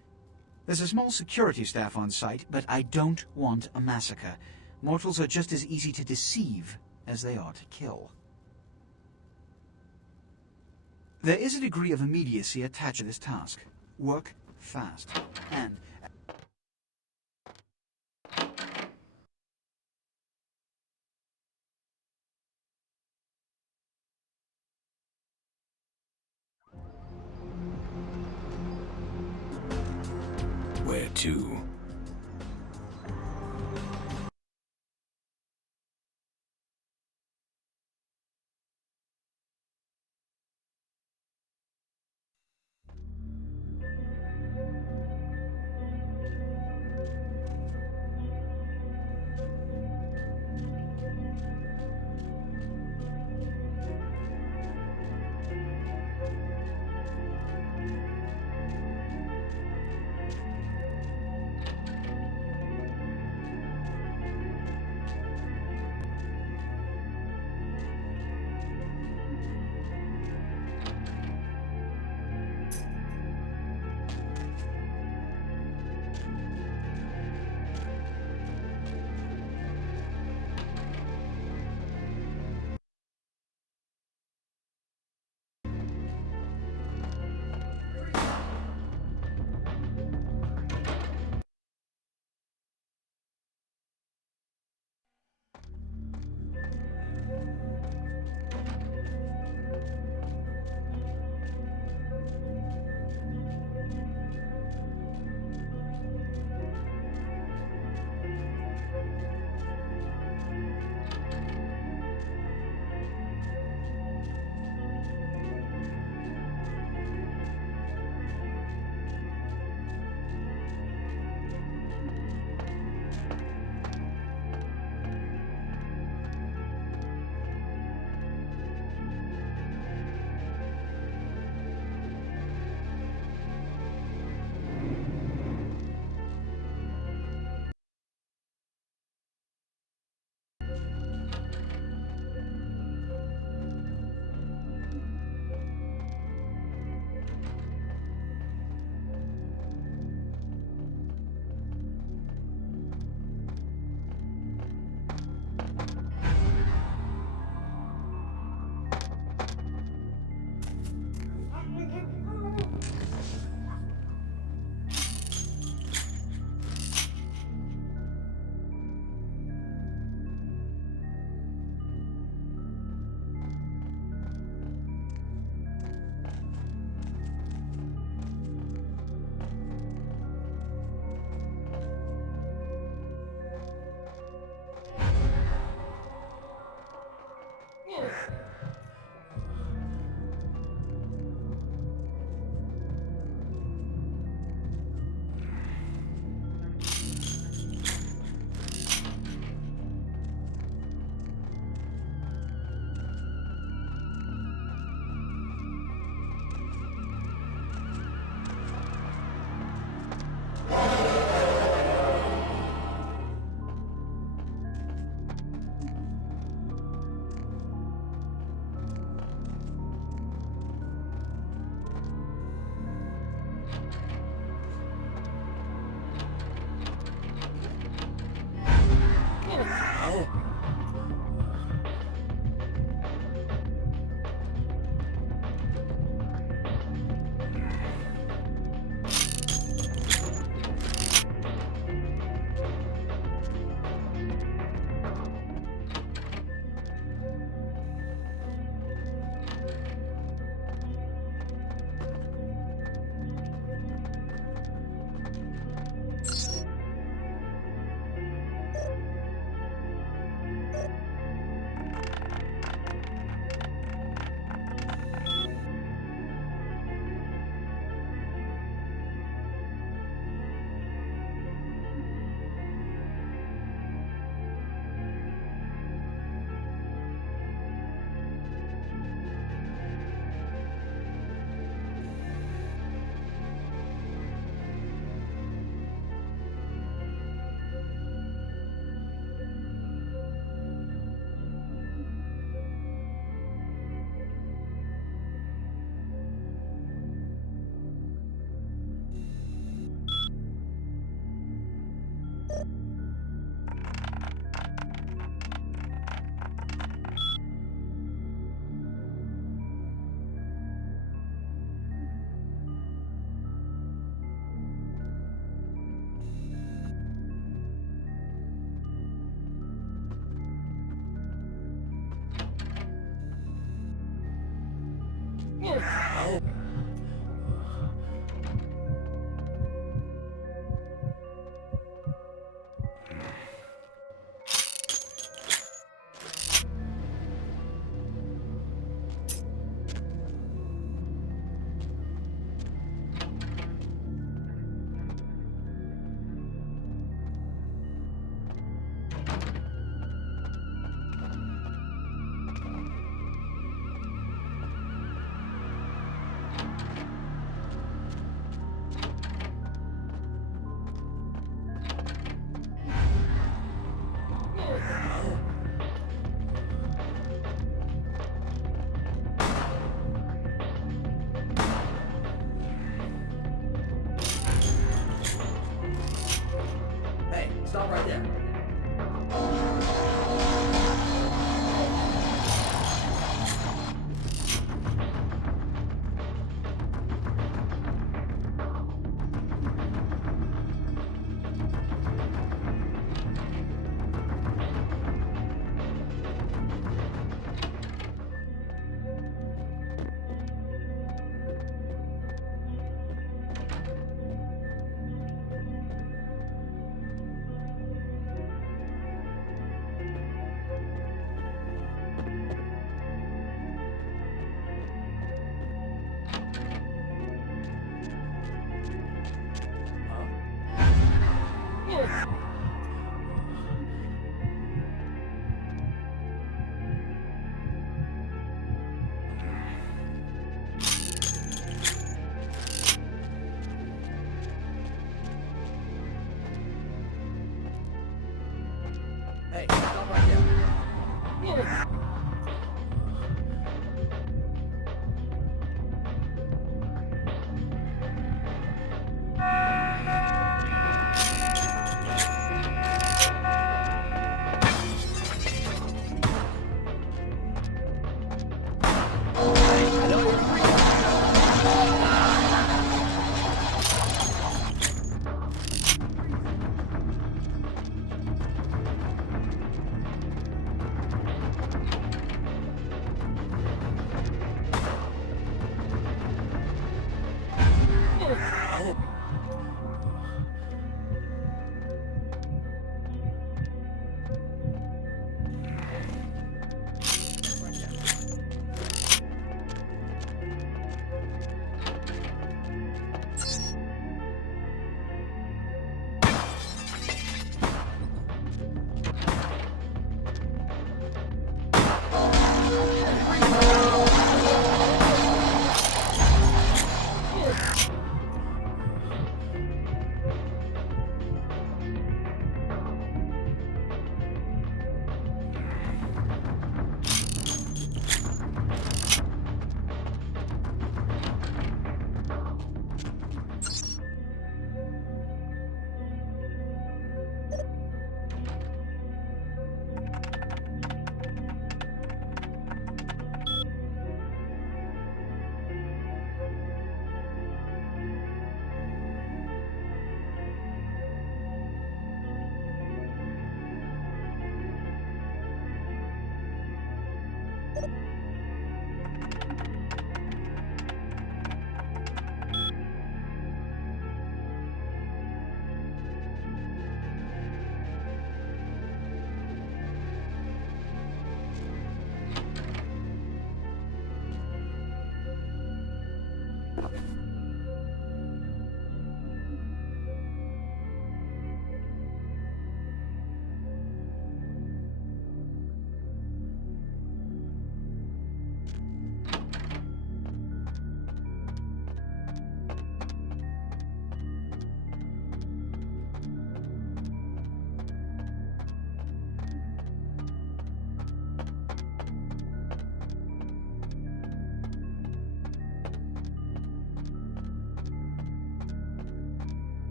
There's a small security staff on site, but I don't want a massacre. Mortals are just as easy to deceive as they are to kill. There is a degree of immediacy attached to this task. Work fast. And... Where to?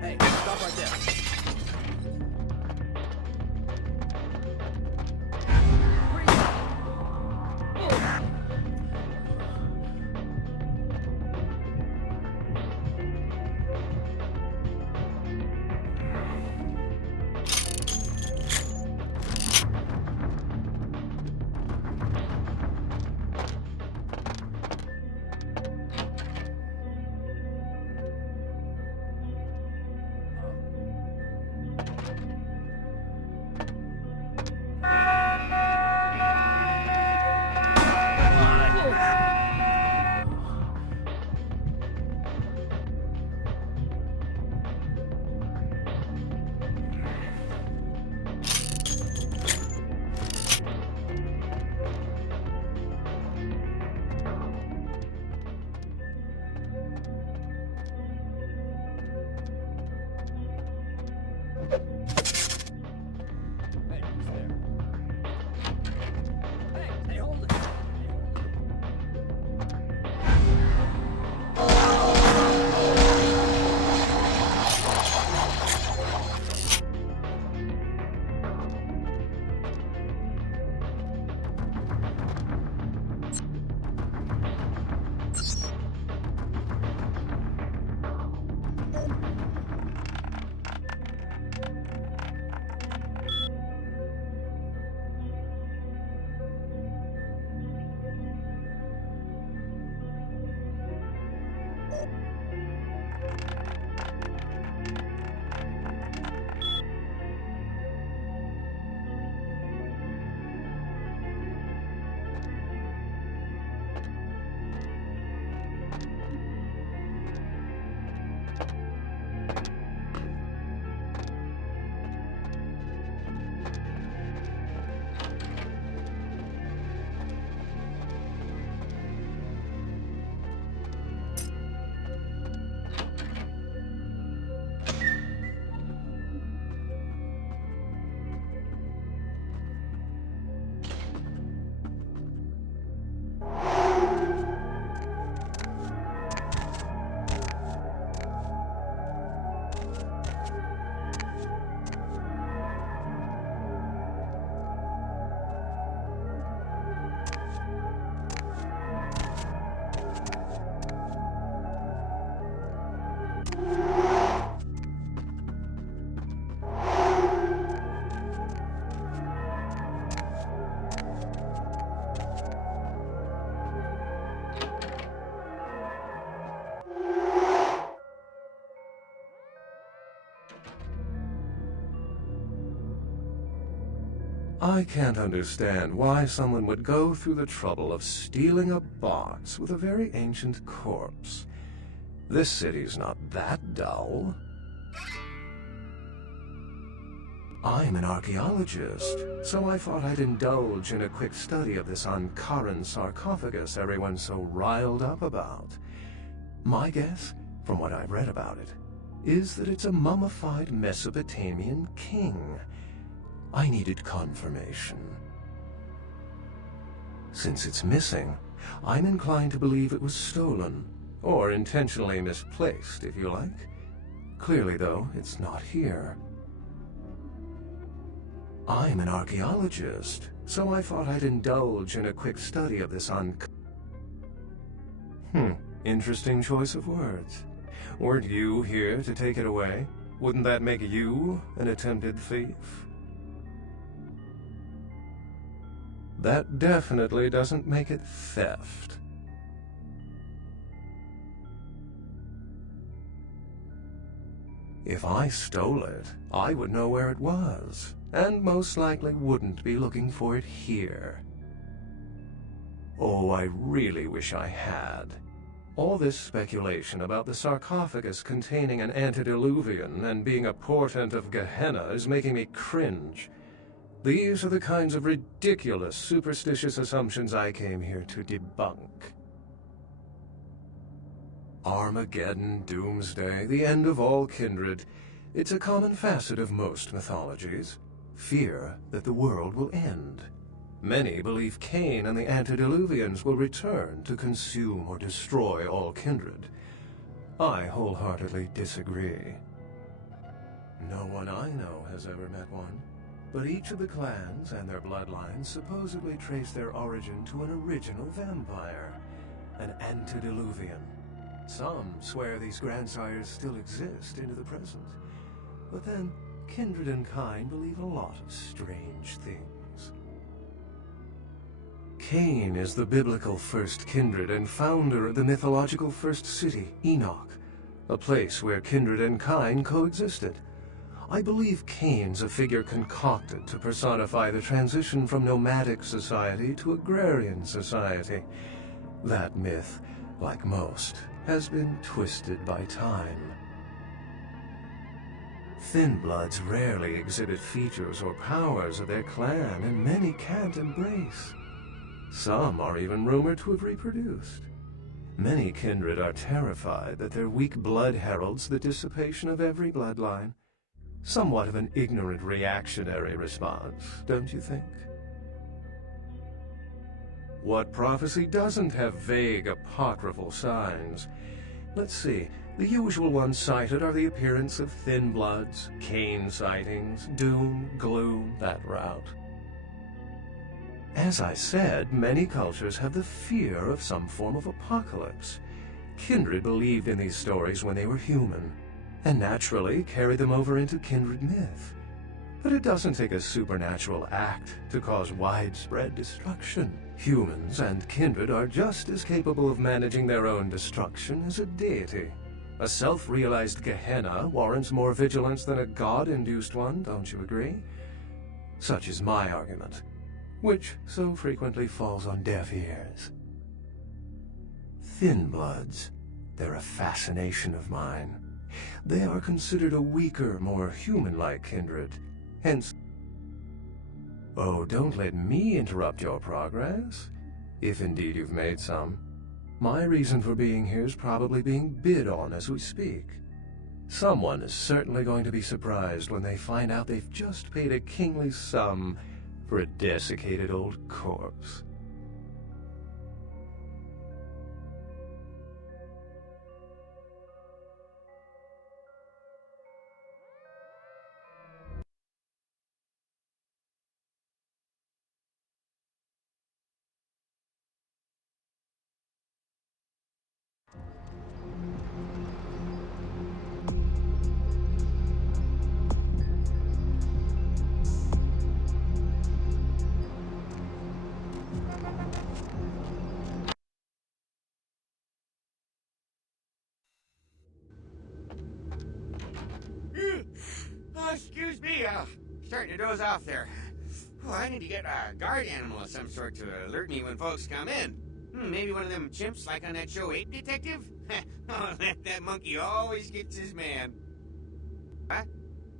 Hey, stop right there. I can't understand why someone would go through the trouble of stealing a box with a very ancient corpse. This city's not that dull. I'm an archaeologist, so I thought I'd indulge in a quick study of this Ankaran sarcophagus everyone's so riled up about. My guess, from what I've read about it, is that it's a mummified Mesopotamian king. I needed confirmation. Since it's missing, I'm inclined to believe it was stolen, or intentionally misplaced, if you like. Clearly, though, it's not here. I'm an archaeologist, so I thought I'd indulge in a quick study of this interesting choice of words. Weren't you here to take it away? Wouldn't that make you an attempted thief? That definitely doesn't make it theft. If I stole it, I would know where it was, and most likely wouldn't be looking for it here. Oh, I really wish I had. All this speculation about the sarcophagus containing an antediluvian and being a portent of Gehenna is making me cringe. These are the kinds of ridiculous, superstitious assumptions I came here to debunk. Armageddon, doomsday, the end of all kindred. It's a common facet of most mythologies. Fear that the world will end. Many believe Cain and the antediluvians will return to consume or destroy all kindred. I wholeheartedly disagree. No one I know has ever met one, but each of the clans and their bloodlines supposedly trace their origin to an original vampire, an antediluvian. Some swear these grandsires still exist into the present, but then kindred and kind believe a lot of strange things. Cain is the biblical first kindred and founder of the mythological first city, Enoch, a place where kindred and kind coexisted. I believe Cain's a figure concocted to personify the transition from nomadic society to agrarian society. That myth, like most, has been twisted by time. Thin bloods rarely exhibit features or powers of their clan, and many can't embrace. Some are even rumored to have reproduced. Many kindred are terrified that their weak blood heralds the dissipation of every bloodline. Somewhat of an ignorant reactionary response, don't you think? What prophecy doesn't have vague apocryphal signs? Let's see. The usual ones cited are the appearance of thin bloods, Cain sightings, doom, gloom, that route. As I said, many cultures have the fear of some form of apocalypse. Kindred believed in these stories when they were human, and naturally carried them over into kindred myth. But it doesn't take a supernatural act to cause widespread destruction. Humans and kindred are just as capable of managing their own destruction as a deity. A self-realized Gehenna warrants more vigilance than a god-induced one, don't you agree? Such is my argument, which so frequently falls on deaf ears. Thin bloods, they're a fascination of mine. They are considered a weaker, more human-like kindred, hence... Oh, don't let me interrupt your progress, if indeed you've made some. My reason for being here is probably being bid on as we speak. Someone is certainly going to be surprised when they find out they've just paid a kingly sum for a desiccated old corpse. Excuse me, starting to doze off there. Oh, I need to get a guard animal of some sort to alert me when folks come in. Maybe one of them chimps like on that show Ape Detective? Oh, that monkey always gets his man. Huh?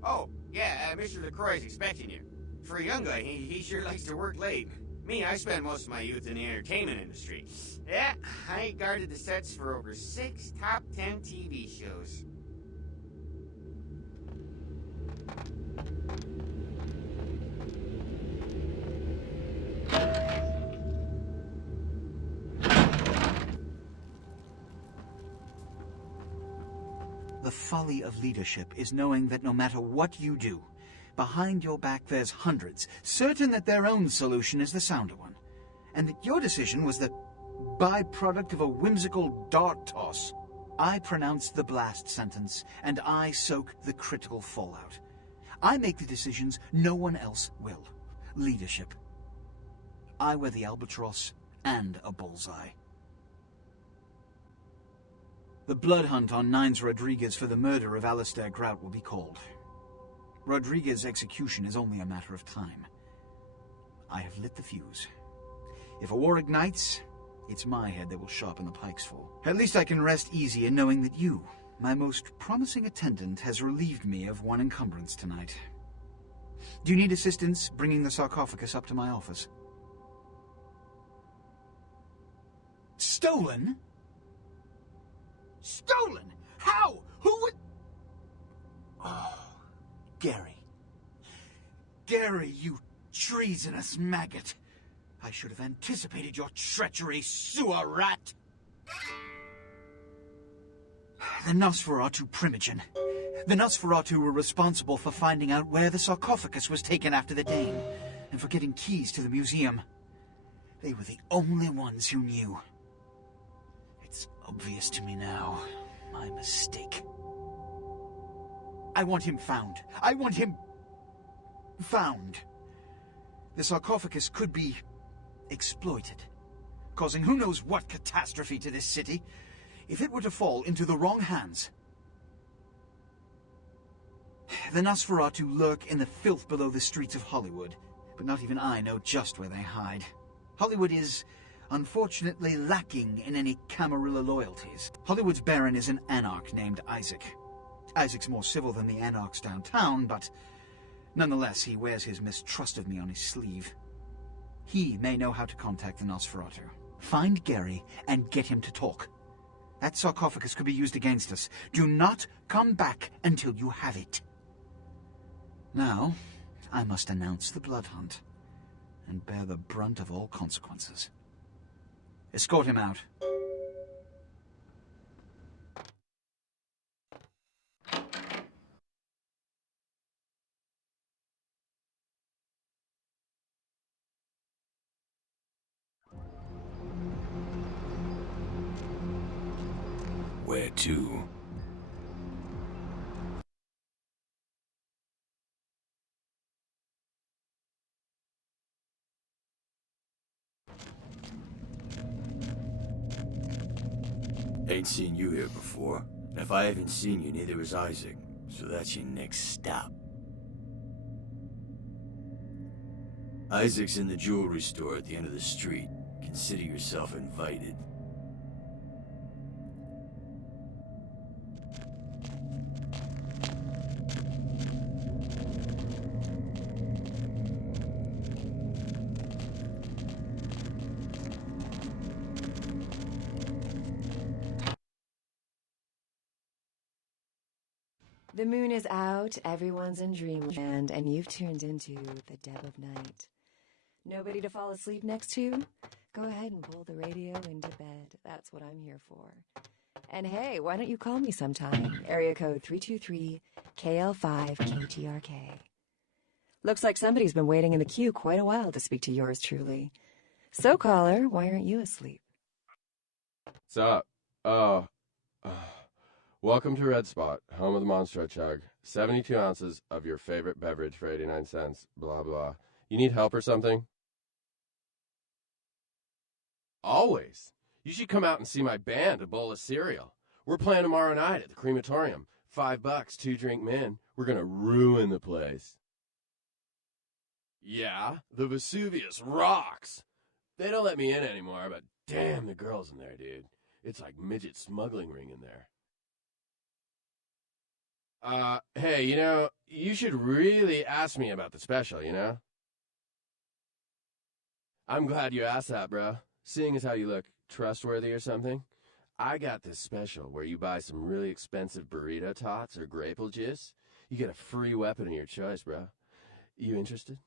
Oh, yeah, Mr. LaCroix's expecting you. For a young guy, he sure likes to work late. Me, I spend most of my youth in the entertainment industry. Yeah, I guarded the sets for over 6 top 10 TV shows. The folly of leadership is knowing that no matter what you do, behind your back there's hundreds, certain that their own solution is the sounder one, and that your decision was the byproduct of a whimsical dart toss. I pronounce the blast sentence, and I soak the critical fallout. I make the decisions no one else will. Leadership. I wear the albatross and a bullseye. The blood hunt on Nines Rodriguez for the murder of Alistair Grout will be called. Rodriguez's execution is only a matter of time. I have lit the fuse. If a war ignites, it's my head that will sharpen the pikes for. At least I can rest easy in knowing that you, my most promising attendant, has relieved me of one encumbrance tonight. Do you need assistance bringing the sarcophagus up to my office? Stolen? Stolen? How? Who would... Oh, Gary. Gary, you treasonous maggot. I should have anticipated your treachery, sewer rat. The Nosferatu Primogen. The Nosferatu were responsible for finding out where the sarcophagus was taken after the Dane, and for getting keys to the museum. They were the only ones who knew. It's obvious to me now. My mistake. I want him found. I want him... found. The sarcophagus could be exploited, causing who knows what catastrophe to this city if it were to fall into the wrong hands. The Nosferatu lurk in the filth below the streets of Hollywood, but not even I know just where they hide. Hollywood is, unfortunately, lacking in any Camarilla loyalties. Hollywood's baron is an anarch named Isaac. Isaac's more civil than the anarchs downtown, but nonetheless, he wears his mistrust of me on his sleeve. He may know how to contact the Nosferatu. Find Gary and get him to talk. That sarcophagus could be used against us. Do not come back until you have it. Now, I must announce the blood hunt and bear the brunt of all consequences. Escort him out. Where to? Ain't seen you here before. And if I haven't seen you, neither has Isaac. So that's your next stop. Isaac's in the jewelry store at the end of the street. Consider yourself invited. The moon is out, everyone's in dreamland, and you've turned into the dead of night. Nobody to fall asleep next to? Go ahead and pull the radio into bed. That's what I'm here for. And hey, why don't you call me sometime? Area code 323-KL5-KTRK. Looks like somebody's been waiting in the queue quite a while to speak to yours truly. So, caller, why aren't you asleep? What's up? Welcome to Red Spot, home of the Monster Chug. 72 ounces of your favorite beverage for 89 cents. Blah, blah. You need help or something? Always. You should come out and see my band, A Bowl of Cereal. We're playing tomorrow night at the crematorium. $5, 2-drink min. We're gonna ruin the place. Yeah, the Vesuvius rocks. They don't let me in anymore, but damn, the girls in there, dude. It's like midget smuggling ring in there. Hey, you should really ask me about the special, I'm glad you asked that, bro. Seeing as how you look trustworthy or something, I got this special where you buy some really expensive burrito tots or grapefruit juice. You get a free weapon of your choice, bro. You interested?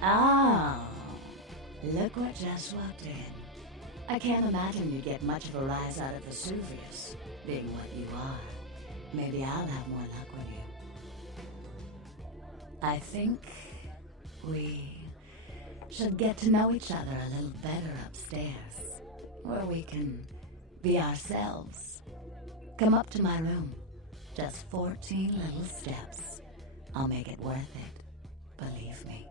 Oh, look what just walked in. I can't imagine you'd get much of a rise out of Vesuvius, being what you are. Maybe I'll have more luck with you. I think we should get to know each other a little better upstairs, where we can be ourselves. Come up to my room. Just 14 little steps. I'll make it worth it. Believe me.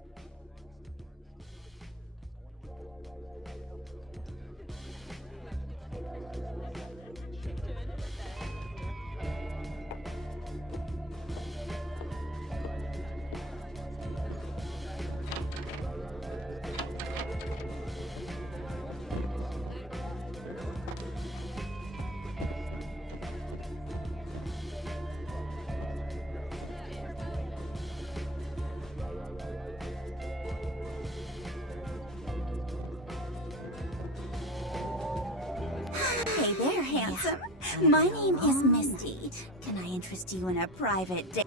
Hey there, handsome. My name is Misty. Can I interest you in a private date?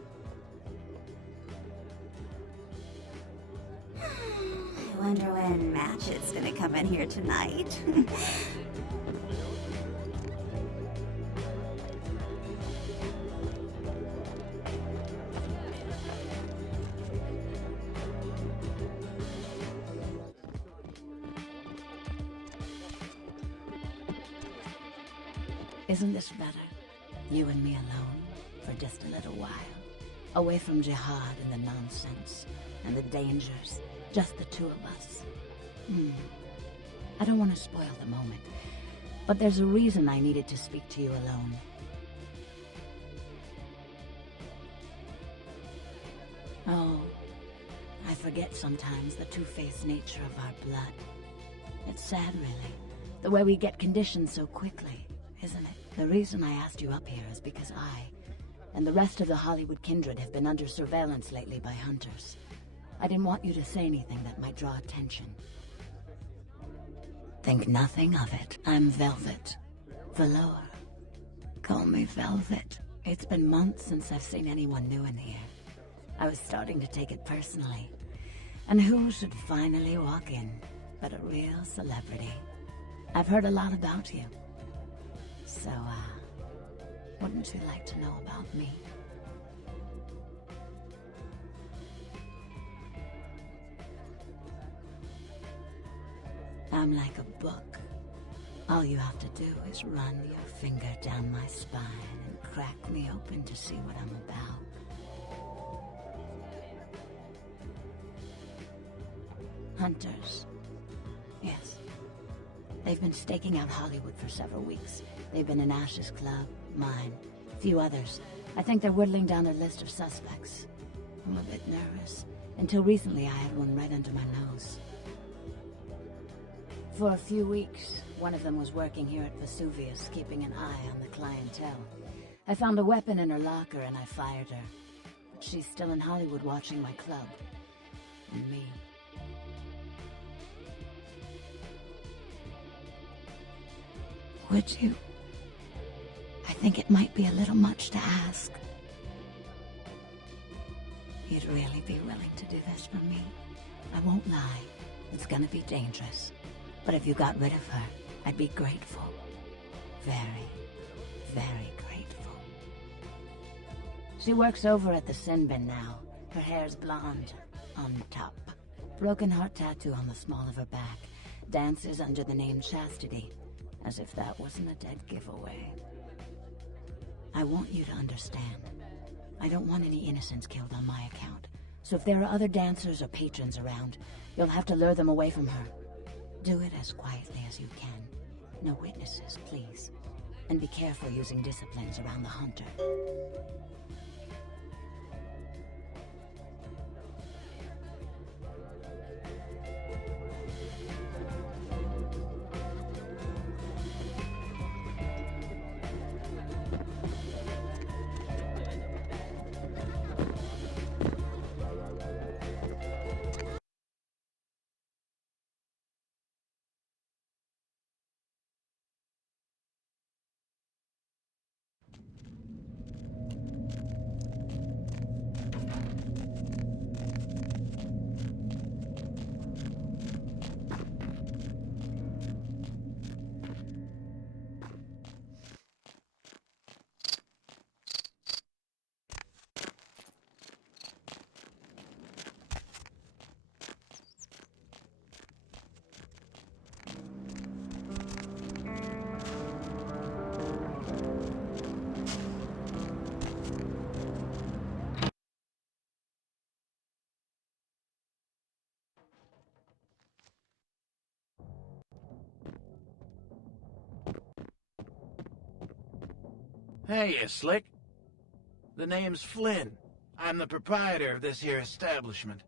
I wonder when Matchett's gonna come in here tonight. Isn't this better? You and me alone, for just a little while. Away from jihad and the nonsense, and the dangers. Just the two of us. I don't want to spoil the moment, but there's a reason I needed to speak to you alone. Oh, I forget sometimes the two-faced nature of our blood. It's sad, really, the way we get conditioned so quickly, isn't it? The reason I asked you up here is because I and the rest of the Hollywood kindred have been under surveillance lately by hunters. I didn't want you to say anything that might draw attention. Think nothing of it. I'm Velvet. Velour. Call me Velvet. It's been months since I've seen anyone new in here. I was starting to take it personally. And who should finally walk in but a real celebrity? I've heard a lot about you. So, wouldn't you like to know about me? I'm like a book. All you have to do is run your finger down my spine and crack me open to see what I'm about. Hunters. Yes. They've been staking out Hollywood for several weeks. They've been in Ash's club, mine, a few others. I think they're whittling down their list of suspects. I'm a bit nervous. Until recently, I had one right under my nose. For a few weeks, one of them was working here at Vesuvius, keeping an eye on the clientele. I found a weapon in her locker and I fired her. But she's still in Hollywood watching my club. And me. Would you? I think it might be a little much to ask. You'd really be willing to do this for me? I won't lie. It's gonna be dangerous. But if you got rid of her, I'd be grateful. Very, very grateful. She works over at the sin bin now. Her hair's blonde, on top. Broken heart tattoo on the small of her back. Dances under the name Chastity. As if that wasn't a dead giveaway. I want you to understand. I don't want any innocents killed on my account. So if there are other dancers or patrons around, you'll have to lure them away from her. Do it as quietly as you can. No witnesses, please. And be careful using disciplines around the hunter. Hey, you slick. The name's Flynn. I'm the proprietor of this here establishment.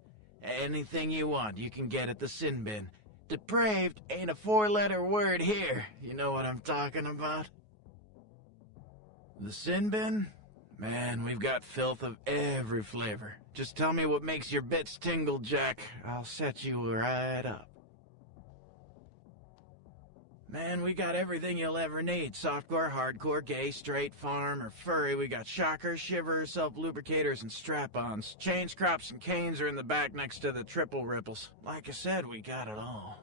Anything you want, you can get at the sin bin. Depraved ain't a four-letter word here. You know what I'm talking about? The sin bin? Man, we've got filth of every flavor. Just tell me what makes your bits tingle, Jack. I'll set you right up. Man, we got everything you'll ever need. Softcore, hardcore, gay, straight, farm, or furry. We got shockers, shivers, self-lubricators, and strap-ons. Chains, crops, and canes are in the back next to the triple ripples. Like I said, we got it all.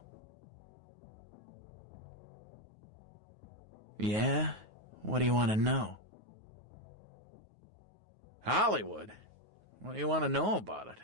Yeah? What do you want to know? Hollywood? What do you want to know about it?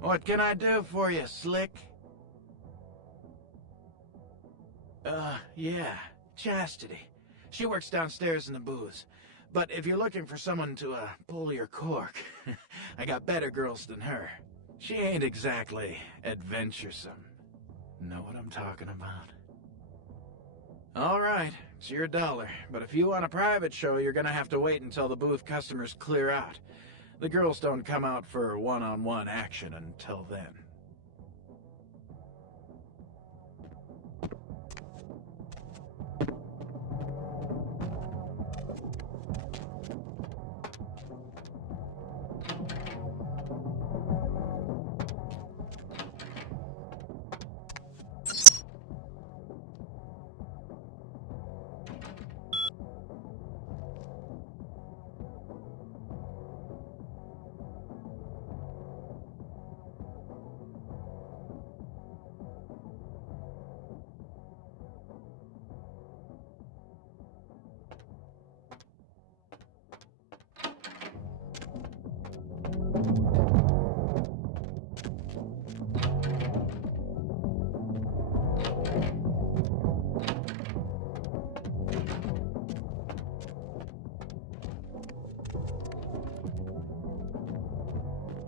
What can I do for you, Slick? Yeah, Chastity. She works downstairs in the booths. But if you're looking for someone to, pull your cork, I got better girls than her. She ain't exactly adventuresome. Know what I'm talking about? All right, it's your $1. But if you want a private show, you're gonna have to wait until the booth customers clear out. The girls don't come out for one-on-one action until then.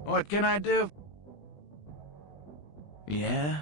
What can I do? Yeah?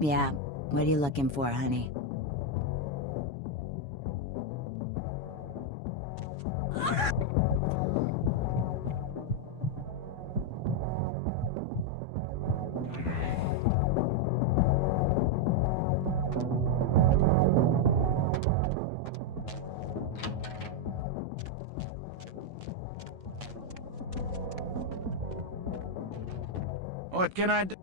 Yeah, what are you looking for, honey? What can I do?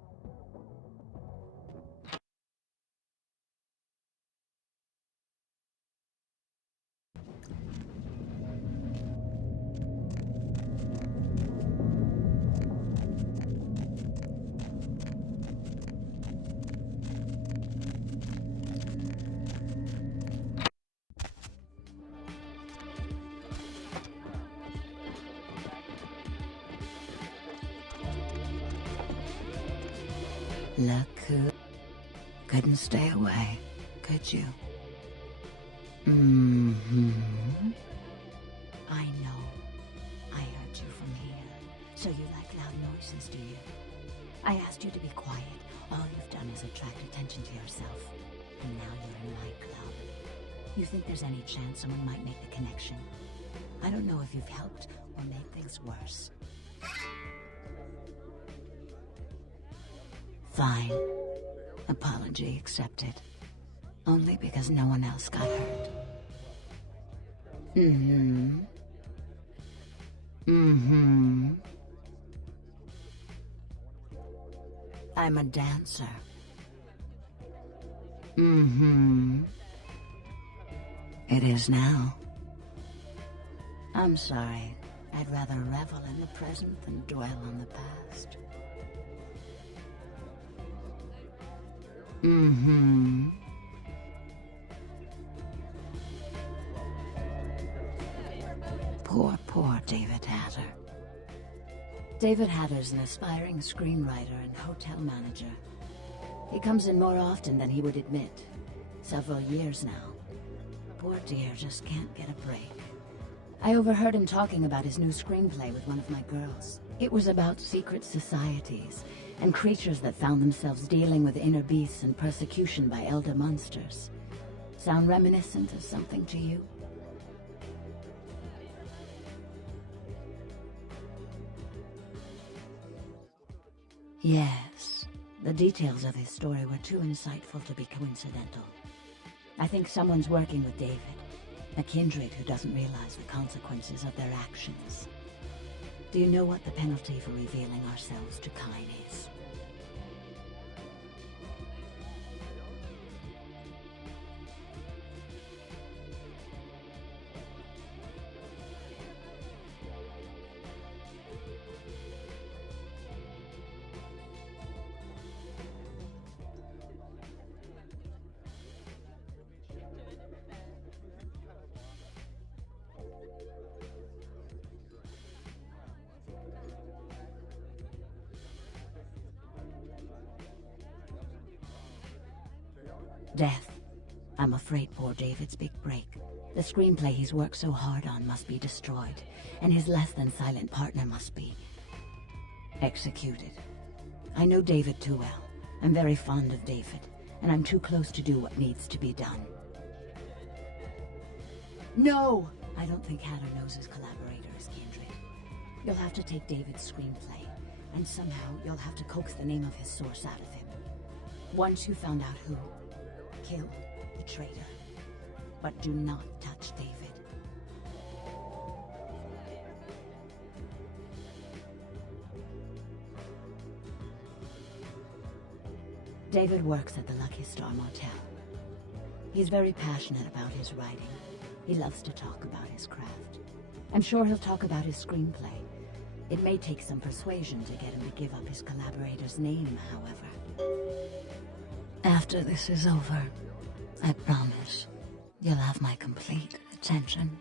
Look who couldn't stay away, could you? Mm-hmm. I know. I heard you from here. So you like loud noises, do you? I asked you to be quiet. All you've done is attract attention to yourself. And now you're in my club. You think there's any chance someone might make the connection? I don't know if you've helped or made things worse. Fine. Apology accepted. Only because no one else got hurt. Mm-hmm. Mm-hmm. I'm a dancer. Mm-hmm. It is now. I'm sorry. I'd rather revel in the present than dwell on the past. Mm-hmm. Poor David Hatter. David Hatter's an aspiring screenwriter and hotel manager. He comes in more often than he would admit. Several years now. Poor dear just can't get a break. I overheard him talking about his new screenplay with one of my girls. It was about secret societies and creatures that found themselves dealing with inner beasts and persecution by elder monsters. Sound reminiscent of something to you? Yes. The details of his story were too insightful to be coincidental. I think someone's working with David, a kindred who doesn't realize the consequences of their actions. Do you know what the penalty for revealing ourselves to Kine is? Death. I'm afraid poor David's big break. The screenplay he's worked so hard on must be destroyed, and his less-than-silent partner must be executed. I know David too well. I'm very fond of David, and I'm too close to do what needs to be done. No! I don't think Hatter knows his collaborator is kindred. You'll have to take David's screenplay, and somehow you'll have to coax the name of his source out of him. Once you found out who, kill the traitor. But do not touch David. David works at the Lucky Star Motel. He's very passionate about his writing. He loves to talk about his craft. I'm sure he'll talk about his screenplay. It may take some persuasion to get him to give up his collaborator's name, however. After this is over, I promise you'll have my complete attention.